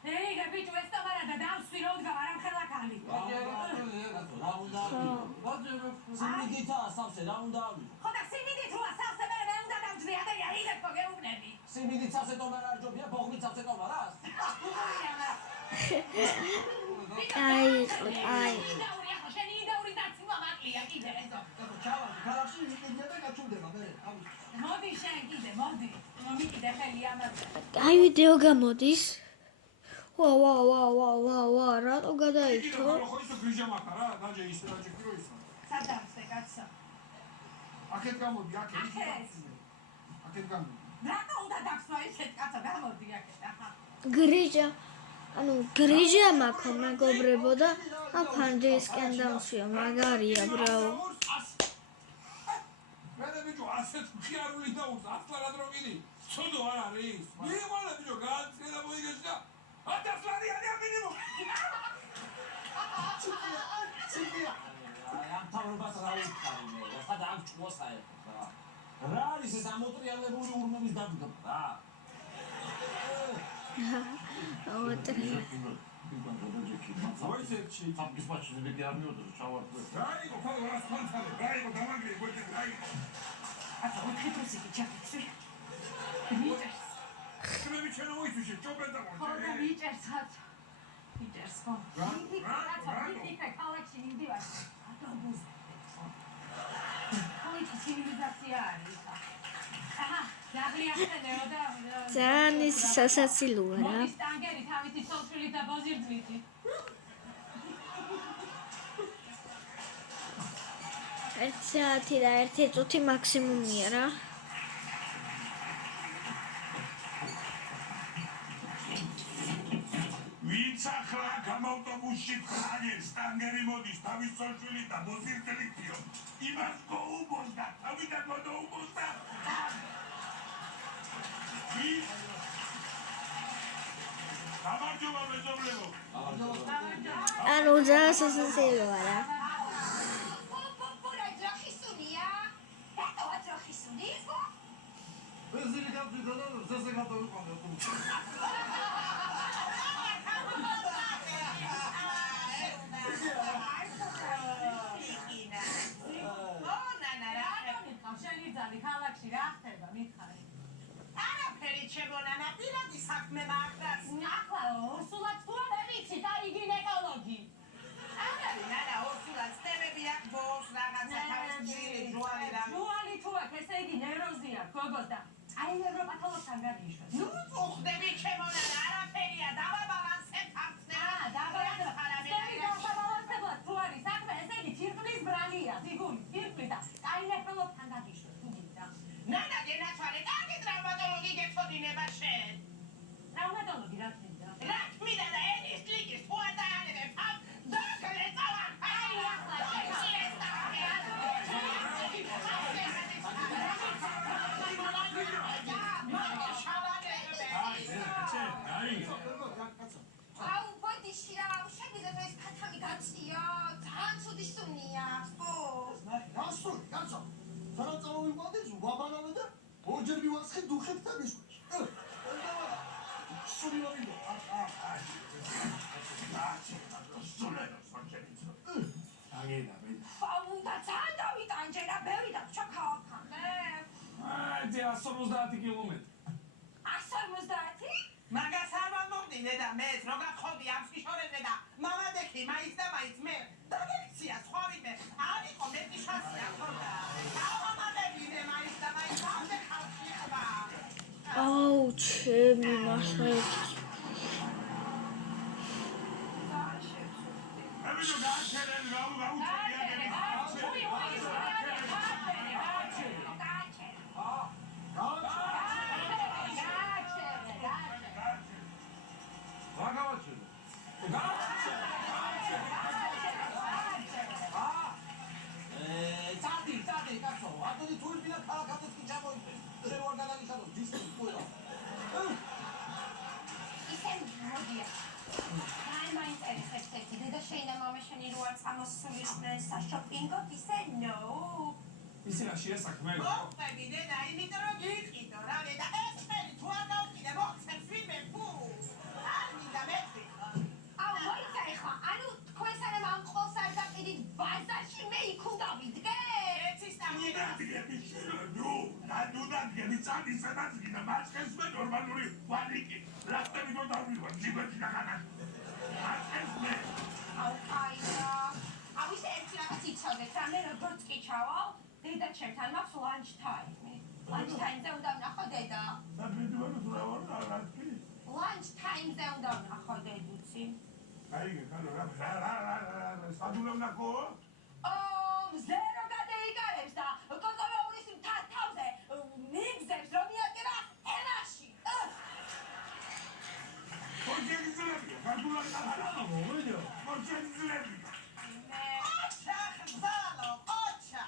ეიგა ბიჭო ეს თამარა და დამსვი რომ დგა არ ამხელაკალი. რა უნდა სიმიდით ასავსე რა უნდა ავიდო ხო და სიმიდით რო ასავსე მე უნდა დავჯდი ადერია იგებ გეუბნები. სიმიდით ასავსე თომარ არ ჯობია ბოღმით ასავსე თომარას აი შენი იდაური დაცვა მაკლია კიდე ეზო. ქალაქში ვიკიდია და გაჩვდება მე. მოდი შენ კიდე მოდი. მომიკიდე ხელი ამაზე. აი ვიდეო გამოდის. ვა, რატო გადაიქო? ხო ისო გრიჟა მაქვს რა, დაჯე ის რაჯი რო ისო. სადამსე კაცო. აქეთ გამოდი, აქეთ. აქეთ გამოდი. რატო უნდა დაგსვა ისეთ კაცო გამოდი აქეთ, აჰა. გრიჟა მაქვს მეგობრებო და ფანჯისკენ დამსვია, მაგარია ბრაო. მე ბიჭო ასეთ ხიარული დაუს, ასლარად რო გიდი. ცოდო არ არის. მიღალა ბიჭო, გააცელა მოიგეშდა. ათასლარი არის მინიმუმ. ციკია ამ თავრობას რა უცხარი მე რა სადა ამ ჭუას აერთა რა არის ეს ამოტრიალებული ურმების დადგა რა ვაიცეჩი ამის მაჩი მეტი არ მიოდო ჩავარდე რაი ხო რა სპანცალე რაი ხო დამაგრე გოჭე რაი ათო ხიფროსიკი ჩაკიცი მიწერს ხმები ჩენო უიცუშე ჭობენდა ხო და მიწერს ათო მიწერს ხო იქა ქალაქში მიდივარ ავტობუსზე ხო იქ ცივილიზაცია არის აჰა დაღლიახენეო და ძალიან ის სასაცილოა რა. მოდის ტანგერი თავისი სოლშვილით და ბოზირდვით. ერთ საათი და 1 წუთი მაქსიმუმია რა. ვინც ახლა გამავტობუსში ფრაგებს ტანგერი მოდის თავის სოლშვილით და ბოზირდვითიო იმას გოუბოსდა თავიდან მოდოუბოსდა გამარჯობა მეზობლებო ანუ ძალიან სასაცილოა რა. ქალაქში რა ხდება მითხარი არაფერი ჩემონანა პირადი საქმე მაქვს ახლა ორსულად თუ არ ვიცი და იგი გინეკოლოგი არა ნანა ორსულად თემები აქვს ბოს რაღაცა თავის ძილი ჯუალი რა ჯუალი თუ აქვს ესე იგი ნეროზია გოგოს და აი ნევროპათოლოგთან გადიშვეს ნუ წუხდები ჩემონანა არაფერია დავაბალანსებ ახსნება დავაბალანსებად თუ არის საქმე ესე იგი თირკმლის ბრალია ფიგური თირკმლი და აი ნევროპათოლოგთან გადიშვეს ნანა გენაჩვარე კარგი ტრავმატოლოგი გეწოდინება შენ ტრავმატოლოგი რა თქმა რა თქმა და ენის ლიგის თუ არ დაანებებ ამ დაგლე წავა აი ახლა აუ ბოდიში რა შეგვიძლია ეს ფათამი გაწია ძალიან ცუდი სუნია ხო გასული კაცო რა წავივიდეს ვაბანანე და ორჯერ მივასხე დუხებთან ისკუჩ სული ვიდო აგედა მე აუ და ძალიან დავიტანჯერა ბევრი და ჩაქავახანე აი 150 კილომეტრი 150 მაგას არ მომდინე და მე რო გახოდი ამ სიშორებზე და მამადექი მაიც და მაიც მე დაგექცია სხვა ვინმე არ იყო მეტი შანსი ახორდა ამამადებინე მაიც და მაიც ამდე ხალხი ხმა აუ ჩემი მაშაი ამიტომ გაჩერენ გაუჩერენ საშოპინგოდ ისე ნო. ისე რა შეასაქმე? მოყვები დედა, იმიტომ რომ გიყიდო რა და ეს ფერი თუ არ გავყიდე მოხსენს ვინმე ფუ. არ მინდა მეფრი. აუ მოიცა ეხლა, ანუ თქვენ სანამ ამ ყოლს არ დაყიდით ბაზარში მე იქ უნდა ვიდგე? ეცის უნდა დგები ნუ უნდა დგები წადი სადაც გინდა მაცხენს მე ნორმალური ვალიკი ლაფტები რომ დავივარ ჯიბებში დაგანას მაცხენს მე აუ კაია აუ ისე ერთი რაღაც იცოდეთ რა მე როგორც კი ჩავალ დედა ჩემთან მაქვს ლანჩ ტაიმი ლანჩ ტაიმზე უნდა ვნახო დედა და მედვარო თუ რა ვარ რა კი ლანჩ ტაიმზე უნდა ვნახო დედუცი აი გქალო რა სადულა ვნახო მზე რო გადაიგარებს და კოზოვეურის თავზე მიგზებს რომ იადგება ელაში ორჯერიზლები სადულა ვნახო მოვიდო ორჯერიზლები ოჩა ხბალო ოჩა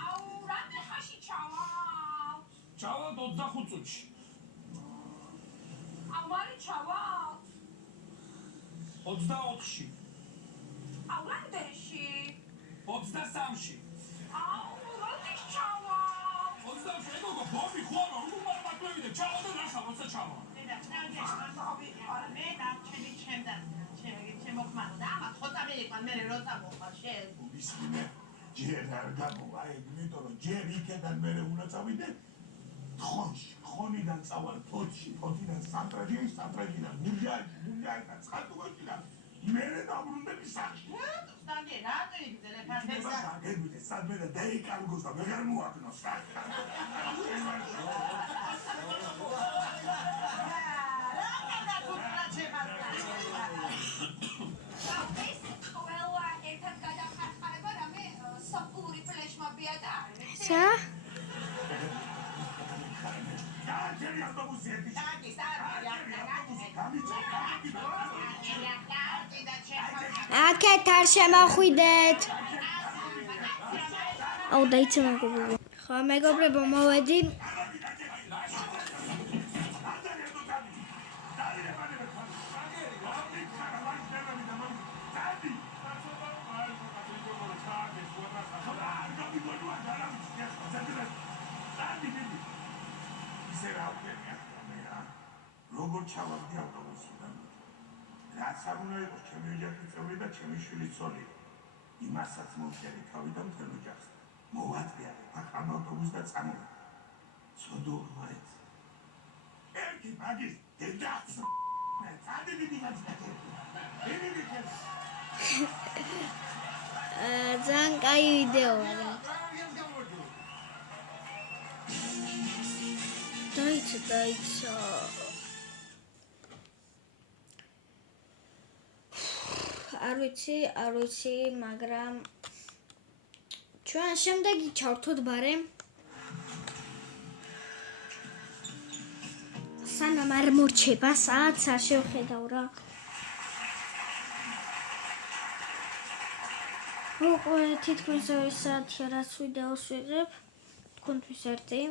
აუ რამდენ ხანში ჩავალ ჩავალ 25 წუთში აუ მარი ჩავალ 24-ში აუ რამდენში 23-ში აუ როდის ჩავალ 23-ში ეგო ბობი ხوارო უმარ მაკლევიდე ჩავალ და ნახა როცა ჩავალ დედა ნამდვილად მოვიყარ მე ნარჩენი ჩემთან შემოქმანო და ამას ხოთა მეიყარ მე როცა მოხარ შენ ისმინე ჯერ არ გამოვა ეგ იმიტომ რომ ჯერ იქიდან მე უნდა წავიდე ხონიდან წავალ ფოთში ფოთიდან სამტრედიდან მურჯაიდან ცხადუგოში და მე დაბრუნდები სახში სტანდი რატო იგზელე ფასეცა გეგმით სადმე და დაიკარგოს და ვეღარ მოაკნოს სახში ცა? აკეთ არ შემოხვიდეთ. აუ დაიცა მეგობრებო. ხო მეგობრებო მოვედი. როგორ ჩავარდი ავტობუსიდან რაც არ უნდა იყოს ჩემი ოჯახის წევრი და ჩემი შვილი ცოლი იმასაც მომჭერი თავი და მთელ ოჯახს მოვაწვიარე აქ ამ ავტობუსს და წამოვიდა ცოდურ მაინც ერთი მაგის დედაც მე წადი მიდივარ ძალიან კაი ვიდეოა რა. დაიცა. არ ვიცი, მაგრამ ჩვენ შემდეგი ჩავთოთ ბარე. სანამ არ მორჩება, საათს არ შევხედავ რა. უკვე თითქმის ორი საათია რაც ვიდეოს ვიღებ. თქვენთვის ერთი.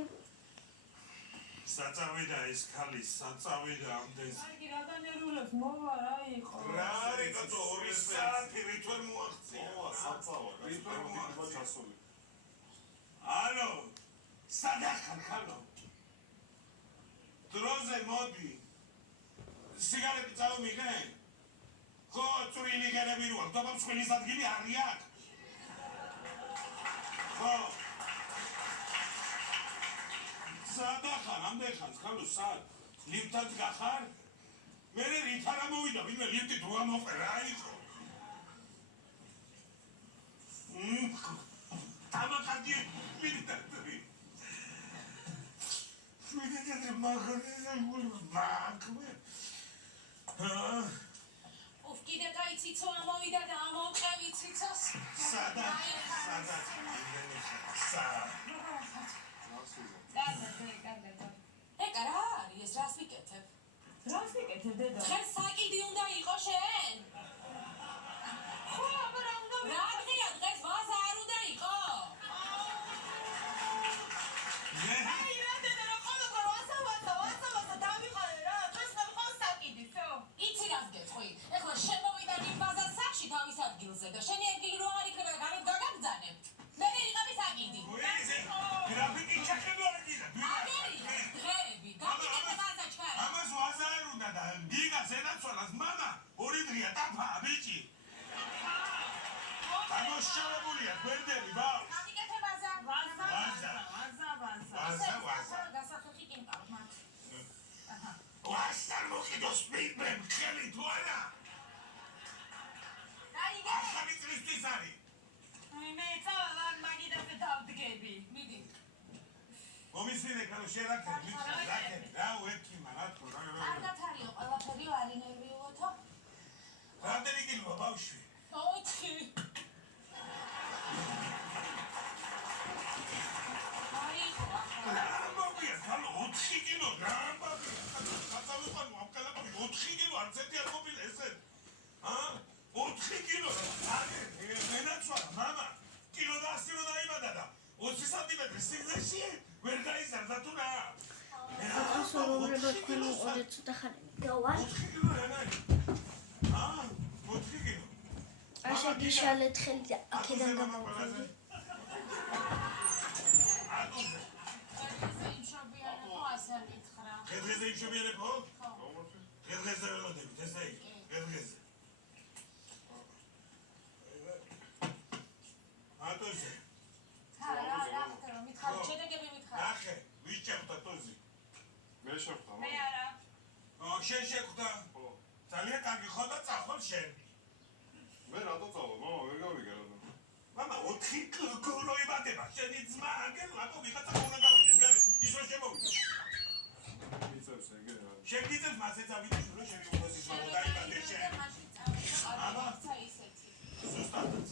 საწავიდა ეს ხალი საწავიდა ამდენს აი რა განერულებს მოვა რა იყო რა არის კაცო 2 საათი რითვერ მოაღწია საწავა რითვერ მოაღწია ჩასული ალო სადახარ ხალო დროზე მოდი სიგარეტი წავმიგე ხო წვრილი გერები როა თობა მსხვილის ადგილი არია ხო სადახარ ამდენ ხანს ხალო სად ლიფტად გახარ მე რით არა მოვიდა ვინმე ლიფტით რო ამოყე რა იყო თამაკადი ლიფტი შვიდეთ მაგაზე მაკვე ოფ კიდე კაი ციცო ამოვიდა და ამოვყევი ციცოს სადაც ეკა რა არის ეს რას ვიკეთებ? რას ვიკეთებ დედა? დღეს საკიდი უნდა იყოს შენ? ხო, აბა რა უნდა რა დღეა დღეს ვაზა არ უნდა იყოს? აი რა დედა რა ყოველდღე ვასავასა დავიყარე რა დღეს მყავს საკიდი, ხო? იცი რას გეტყვი? ეხლა შენ მოვიდა იმ ვაზას სახში თავის ადგილზე და შენი ერთი რო არ იქნება და გამეთ გაგაგზავნებ. მე ვიღები საკიდი. გრაფიკი ჩახედვა კიდე. დღეები, გაგიკეთება ასაჩქარა. ამას ვაზარ უნდა და გიგას ენაცვალას მამა ორი დღეა დაფა ბიჭი. გამოსშორებულია გვერდები ბავშვ. გაგიკეთებაზე. ვაზა. გასახელში კი მყავს მათ. ვასარ მოხიდოს პირბემ ხელი თუ არა? ახალი წლისთვის არის. მე წავალ მაგიდაზე დავდგები. მიდი. მომისმინე კანო შერაქები, რა უექიმა, რა თქო, რა. კარგად არისო, ყველაფერი არ ინერვიულოთო. რამდენი კილოა ბავშვი? 4. მოგია, ხალ 4 კილო რა ამბავი. გაწავიყვანო ამ კალაპი 4 კილო არც ერთი არ მობილა ესე. 4 კილო. აგე, ენაცვალა მამა. კილო და 100 რო დაიბადა და 20 სანტიმეტრი სიგრძეში ვერ გაიზარდა თუ რა. ასურობრება თქვენ უყოდეთ ცოტა ხანი გავარ. 4 კილო რა ნაი. 4 კილო. ასე გიშალეთ ხელი და აქედან გამოვხდი. დღეს იმშობიანებო? დღეს ველოდებით, ესე იგი, დღეს. ატოზე. რა, მითხარ, შედეგები მითხარ. ნახე, ვის შეხვდა ტოზი? მე შეხვდა. მე არა. შენ შეხვდა? ძალიან კარგი ხო და წახვალ შენ. მე რატო წავალ? მამა ვერ გავიგე რა. მამა 4 კილო იბადება, შენი ძმა აგენ, რატო ვიღაცა უნდა გავიდეს, გარე, ის რო შემოვიდა. იცებს ეგე რა. შენ გიწევს მასე წავიდეს, რომ შემოვიდეს ის რომ დაიბადე შენ. აბა, ზუსტადაც.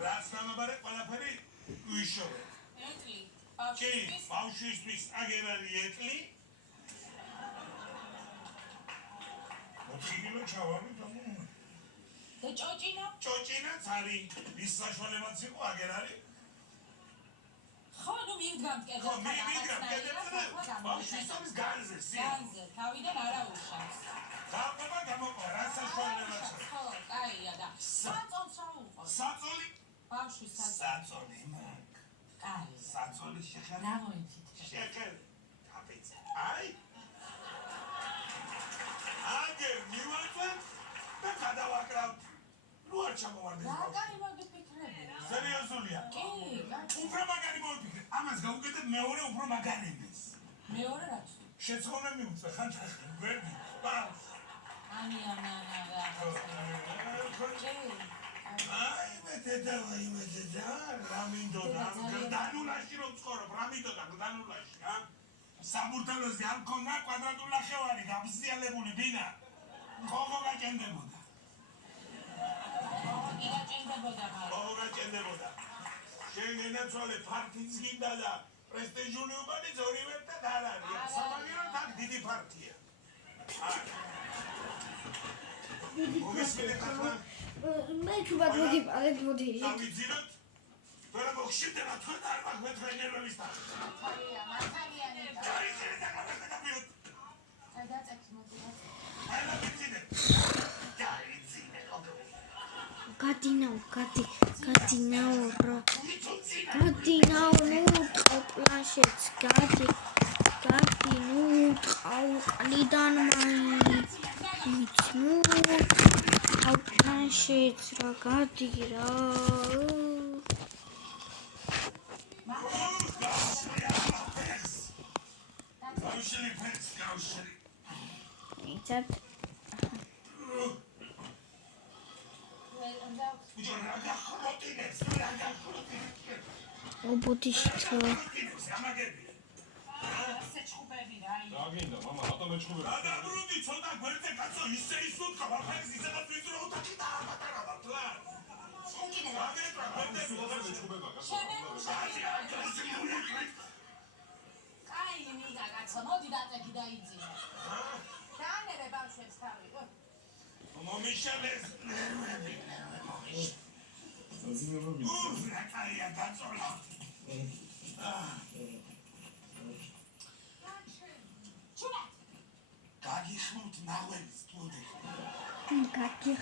რაც გამაბარე ყველაფერი უიშოვე. ეტლი. კი, ბავშვისთვის აგერ არის ეტლი. 4 კილო ჩავარი და და ჭოჭინა? ჭოჭინაც არის, ის საშუალებაც იყო აგერ არის. ხო, ნუ მივდგამთ კედელთან. ხო, მივდგამთ კედელთან. ბავშვის განზე, სია. განზე, თავიდან არა უშავს. დაყვება გამოყვა, რა საშუალებაც. ხო, კაია და საწოლს რა უყო? საწოლი? ბავშვის საწოლი მაგ. კაი. საწოლი შეხარ. რა მოიცით? შეხარ. კაპეცე. აი. აგერ მივაწყებ და გადავაკრავ. ნუ არ ჩამოვარდეს რა ბავშვი. კაი მოგიფიქრები? სერიოზულია? კი, უფრო მაგარი მოვიფიქრე. ამას გავუკეთებ მეორე უფრო მაგარი იმის. მეორე რაც? შეცხოვნა მიუწე ხანთახი, გვერდი. ბავშვ. ანიანა რა. აი მეტედა, რა მინდოდა, გდანულაში რომ ცხოვრობ, რა მინდოდა გდანულაში, საბურთალოზე არ მქონდა კვადრატული ნახევარი, გაბზიალებული ბინა. ხოღო გაჭენდებოდა. ხოღო გაჭენდებოდა. შენ ენაცვალე ფართიც გინდა და პრესტიჟული უბანიც ორივე და არ არის. სამაგიეროდ აქ დიდი ფართია. მოგესმენთ ახლა? მე თუბად მოგიპარეთ, მოდი. დავიძინოთ? ვერა მოგშიფდება თქვენ არ მაქვს მე თქვენ ნერვების და. მართალია. დაიძინეთ ახლა მე გადავიდეთ. გადაწექს მოგიწევს. აი დავიძინეთ. დაიძინეთ. გადინაო რა. გადინაო, ნუ ტყავ პლანშეტს, გადი ნუ ტყავ ყლიდან მაინც. ნუ ტყავ პლანშეტს რა, გადი რა. გავშლი ფერს, გავშლი. იცით? ობოდიშით რა. რა გინდა, მამა, რატომ მეჩხუბები? გადაბრუნდი ცოტა გვერდზე კაცო, ისე ისუთხა, ვაფერს ისედაც ვიწრო ოთახი და აპატარავა პლან. აგეტრა გვერდზე მეჩხუბება, კაცო. კაი, მინდა კაცო, მოდი დაწექი და იძინე. დაანერე ბავშვებს თავი. მომიშალეს ნერვები. რა კაია დაწოლა. გაგიხმოთ ნაღვენს თუდი. გაგი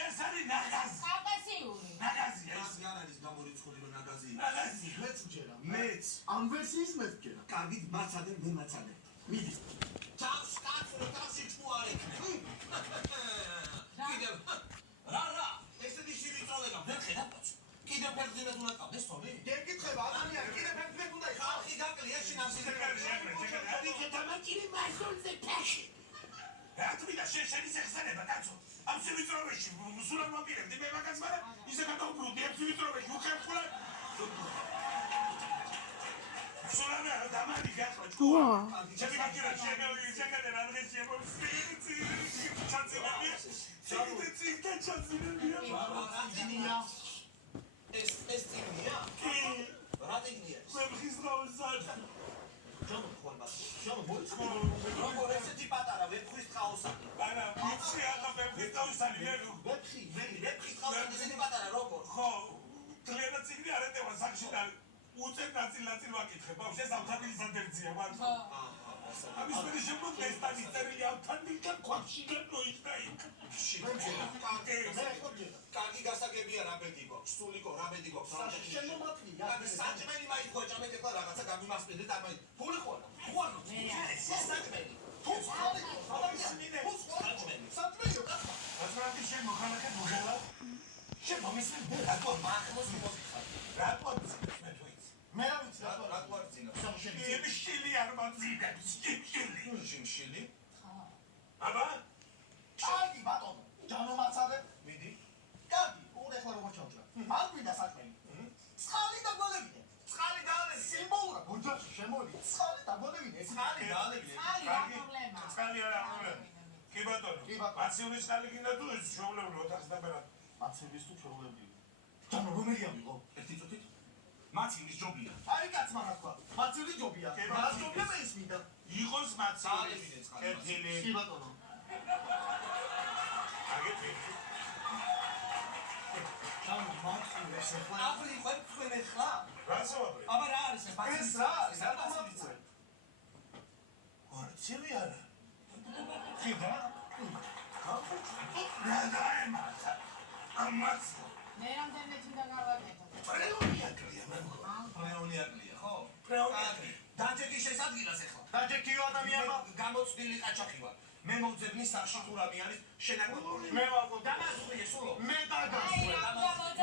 ეს არის ნაგაზი. კავკასიური. ნაგაზია ეს. ეს არ არის გამორიცხული რომ ნაგაზი. ნაგაზი. მეც ვჯერა. მეც. ამ ვერსიის მეც ვჯერა. კარგით მაცადე, მე მაცადე. მიდი. თავს კაცო, თავში ჩუარე. კიდევ რა, ესეთი შევიწოვება, ვერ ხედავთ. კიდევ ფერდინად უნდა ყავდეს თორე? დენ კითხება ადამიანი, კიდე ფერდინად უნდა იყოს. ხალხი გაკლია შინავს შეგარდი დამაკილი მასონზე ფაში. რატომ შეშენი შეხსენება კაცო? ამ შევიწოვებაში სულ არ მაპირებდი მე მაგას, მაგრამ ისე გადავბრუნდი ამ შევიწოვებაში უხერხულა. სულ არ დამალი გახლა. ჩემი მაგირა შეგერდი რამეს შემოვსწრები. ჩაცილები. ჩაცილებია. ეს წიგნია? რა წიგნია? ვებხის გავზარდა. ჯონო ხوارბა. ჯონო მოიწყო. როგორ ესეთი პატარა ვებხის ხაოსანი? არა, ვიცი ახლა ვებხის ხაოსანი ვერ. ვებხის ხაოსანი ესეთი პატარა როგორ? ხო, თლიანად წიგნი არ ეტევა სახში და უწევ ნაწილ ვაკითხე. ბავშვი ეს ავთანილიზადერძია, მართლა. ამის მე შემოდგეს და წერილი ავთანილთა ქვაში გამოიჭდა იქ. კარგი გასაგებია რა ბედი გვაქვს, სულიკო რა ბედი გვაქვს. შემომატლია. საჭმელი მაიქო ჭამეთ ახლა რაღაცა გამიმასპინდეთ არ მაი. ფული ხوارა. ხوارო. საჭმელი. საჭმელიო კაცო. აცრადი შემოხალახეთ მოხელა. შემომისმენ რატო მახმოს მozikhat. რატო მე თვითონ. მე რა ვიცი რა გვარცინა. შიმშილი არ მაძიდებს, შიმშილი. შიმშილი? აბა? კარგი ბატონო. ჯანო მაცადე. მიდი. კარგი, უნდა ახლა როგორ ჩავჭრა. არ გვინდა საჭმელი. ცხალი დაგვალებინე. ცხალი დაალე სიმბოლურად ოჯახში შემოვიდი. ცხალი დაგვალებინე. ცხალი დაალებინე. ხალი რა პრობლემა? ცხალი არა პრობლემა. კი ბატონო. მაცივრის ცხალი გინდა თუ შეუძლებელი ოთახს დაბერა. მაცივრის თუ შეუძლებელი. ჯანო რომელია მიყო? ერთი წუთით. მაცივრის ჯობია. აი კაცმა რა თქვა. მაცივრის ჯობია. რა ჯობია მე ის მინდა. იყოს მაცივრის ცხალი. კეთილი. კი ბატონო. აგეთი. ჯანო მაცივრის ახლა. აბრი თქვენ ახლა? რა საუბარი? აბა რა არის ეს მაცივრის? ეს რა არის? რა მაცივრი? ორცივი არა. ხიბა? რა დაემართა? ამაც მე რამდენი თინდა გავაკეთო. პრეონია კლია მე მგონი. პრეონია კლია, ხო? პრეონია. დაჯექი შესადგილას ახლა. დაჯექიო ადამიანმა. გამოცდილი ყაჩაღი ვარ. მე მომძებნი სახში ხურამი არის შენაკოტროლი. მე ვაგო დამასწრე სულო. მე დაგასწრე.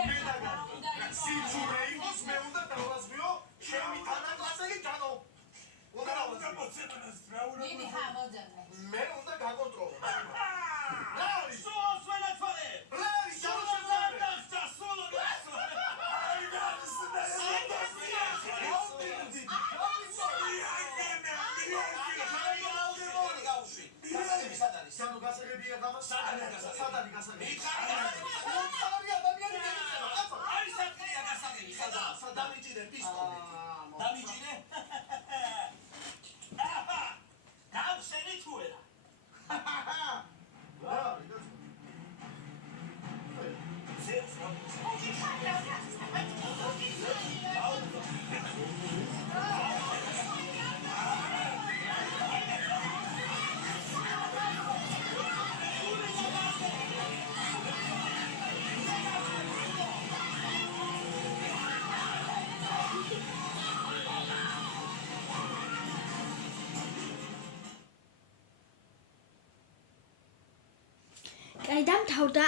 მე დაგასწრე. სიძულე იმის მე უნდა დავასწრეო. ჩემი თანაკლასელი ჯანო. უნდა გამოცემას რა უნდა. მიდი ხა მოძებნე. მე უნდა გაკონტროლო. რა არის? სოს ვენაცვალე. რა არის? ჯანო და სულო გასო. აი გასდა. ჯანო გასაგებია გამა სადარი გასაგები. მითხარი ადამიანი მეწევა. კაცო. არის საკია გასაგები, სადა დამიჭირე პისტოლი. დამიჭირე? გავხსენი თუ არა? რა არის? ზევს რა? კაი დამთავრდა.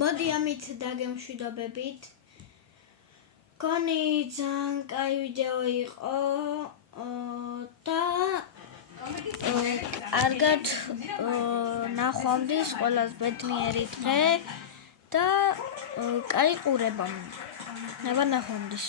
მოდი ამით დაგემშვიდობებით. გონი ძალიან კაი ვიდეო იყო და კარგად ნახვამდის ყველას ბედნიერი დღე და კაი ყურება. აბა ნახვამდის.